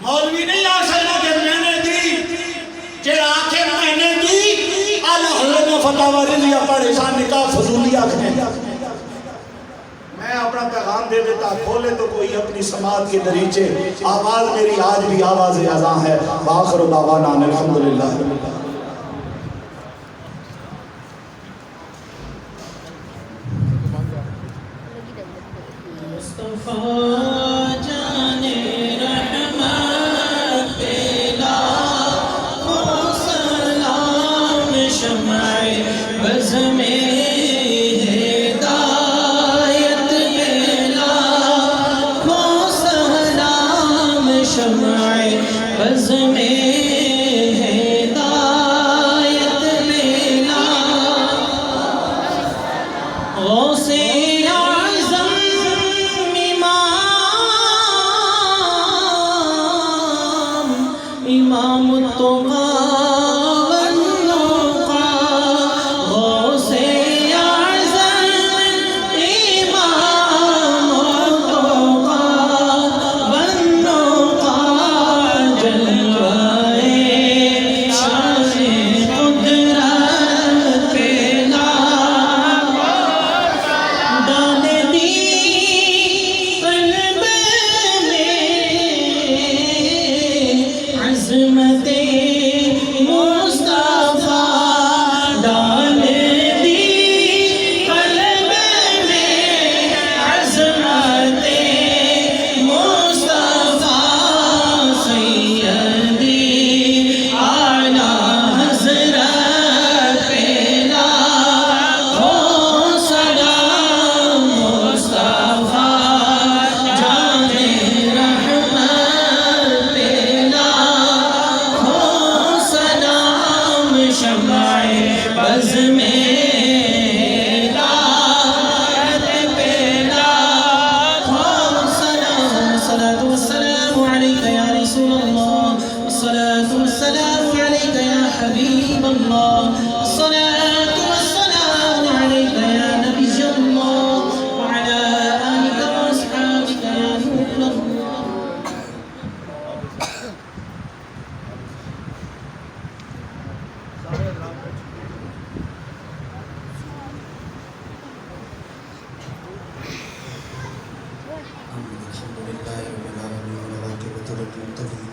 مولوی نہیں آ سکتا کہ میں نے دی جیڑا آخر میں نے دی اعلیٰ حضرت نے فتاوی رضیہ پڑھے سان نکاح فضولی آخر میں اپنا پیغام دے دیتا کھولے تو کوئی اپنی سماعت کے دریچے آواز میری آج بھی آواز اذاں ہے وآخر دعوانا الحمدللہ شمع بز میں ہے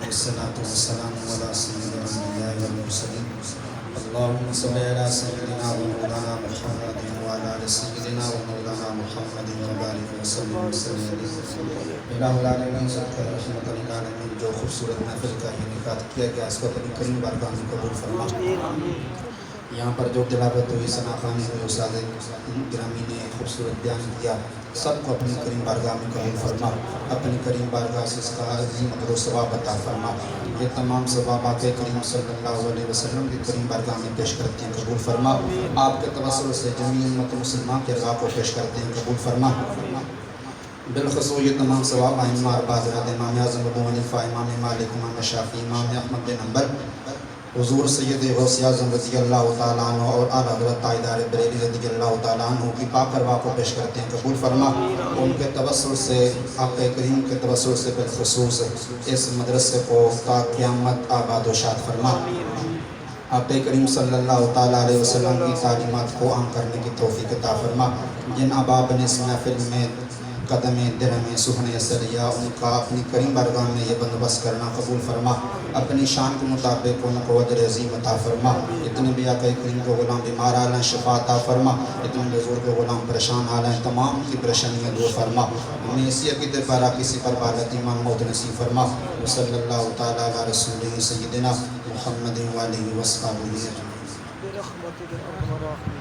والصلاة والسلام على سيد الأنبياء والمرسلين اللهم صل على سيدنا ومولانا محمد وعلى آل سيدنا ومولانا محمد وبارك وسلم الہ العالمین صدق رحمت للعالمین جو خوبصورت محفل کا انعقاد کیا گیا اس کو اپنی کریم بارگاہ میں قبول فرما یہاں پر جو تلاوت ہوئی ثنا خوانی ہوئی استاد گرامی نے خوبصورت بیان کیا سب کو اپنی کریم بارگاہ میں قبول فرما اپنی کریم بارگاہ سے اس کا عظیم اجر و ثواب عطا فرما یہ تمام ثواب آقا کریم صلی اللہ علیہ وسلم کی کریم بارگاہ میں پیش کرتے ہیں قبول فرما آپ کے توسل سے جمیع امت مسلمان کے ارواح کو پیش کرتے ہیں قبول فرما بالخصوص یہ تمام ثواب ائمہ اربعہ حضرات امام اعظم ابو حنیفہ امام مالک امام شافعی امام احمد بن حنبل حضور سید غوث اعظم رضی اللہ تعالیٰ عنہ اور اعلیٰ حضرت تاجدار بریلی رضی اللہ تعالیٰ عنہ کی پاک ارواح کو پیش کرتے ہیں قبول فرما ان کے توسل سے آقا کریم کے توسل سے بالخصوص اس مدرسے کو تا قیامت آباد و شاد فرما آقا کریم صلی اللہ تعالیٰ علیہ وسلم کی تعلیمات کو عام کرنے کی توفیق عطا فرما جن احباب نے اس محفل میں قدم درہم سخن سریا ان کا اپنی کریم بارگاہ میں یہ بندوبست کرنا قبول فرما اپنی شان کے مطابق ان کو اجر عظیم عطا فرما اتنے بھی آقا کریم کو غلام بیمار آ ہیں شفا عطا فرما اتنے بزرگ غلام پریشان آ ہیں تمام کی پریشانیاں دور فرما ہمیں اسی عقیدے پر کسی پر بالت ایمان موت نصیب فرما صلی اللہ تعالیٰ علی رسول سیدنا محمد وآلہ وصحبہ اجمعین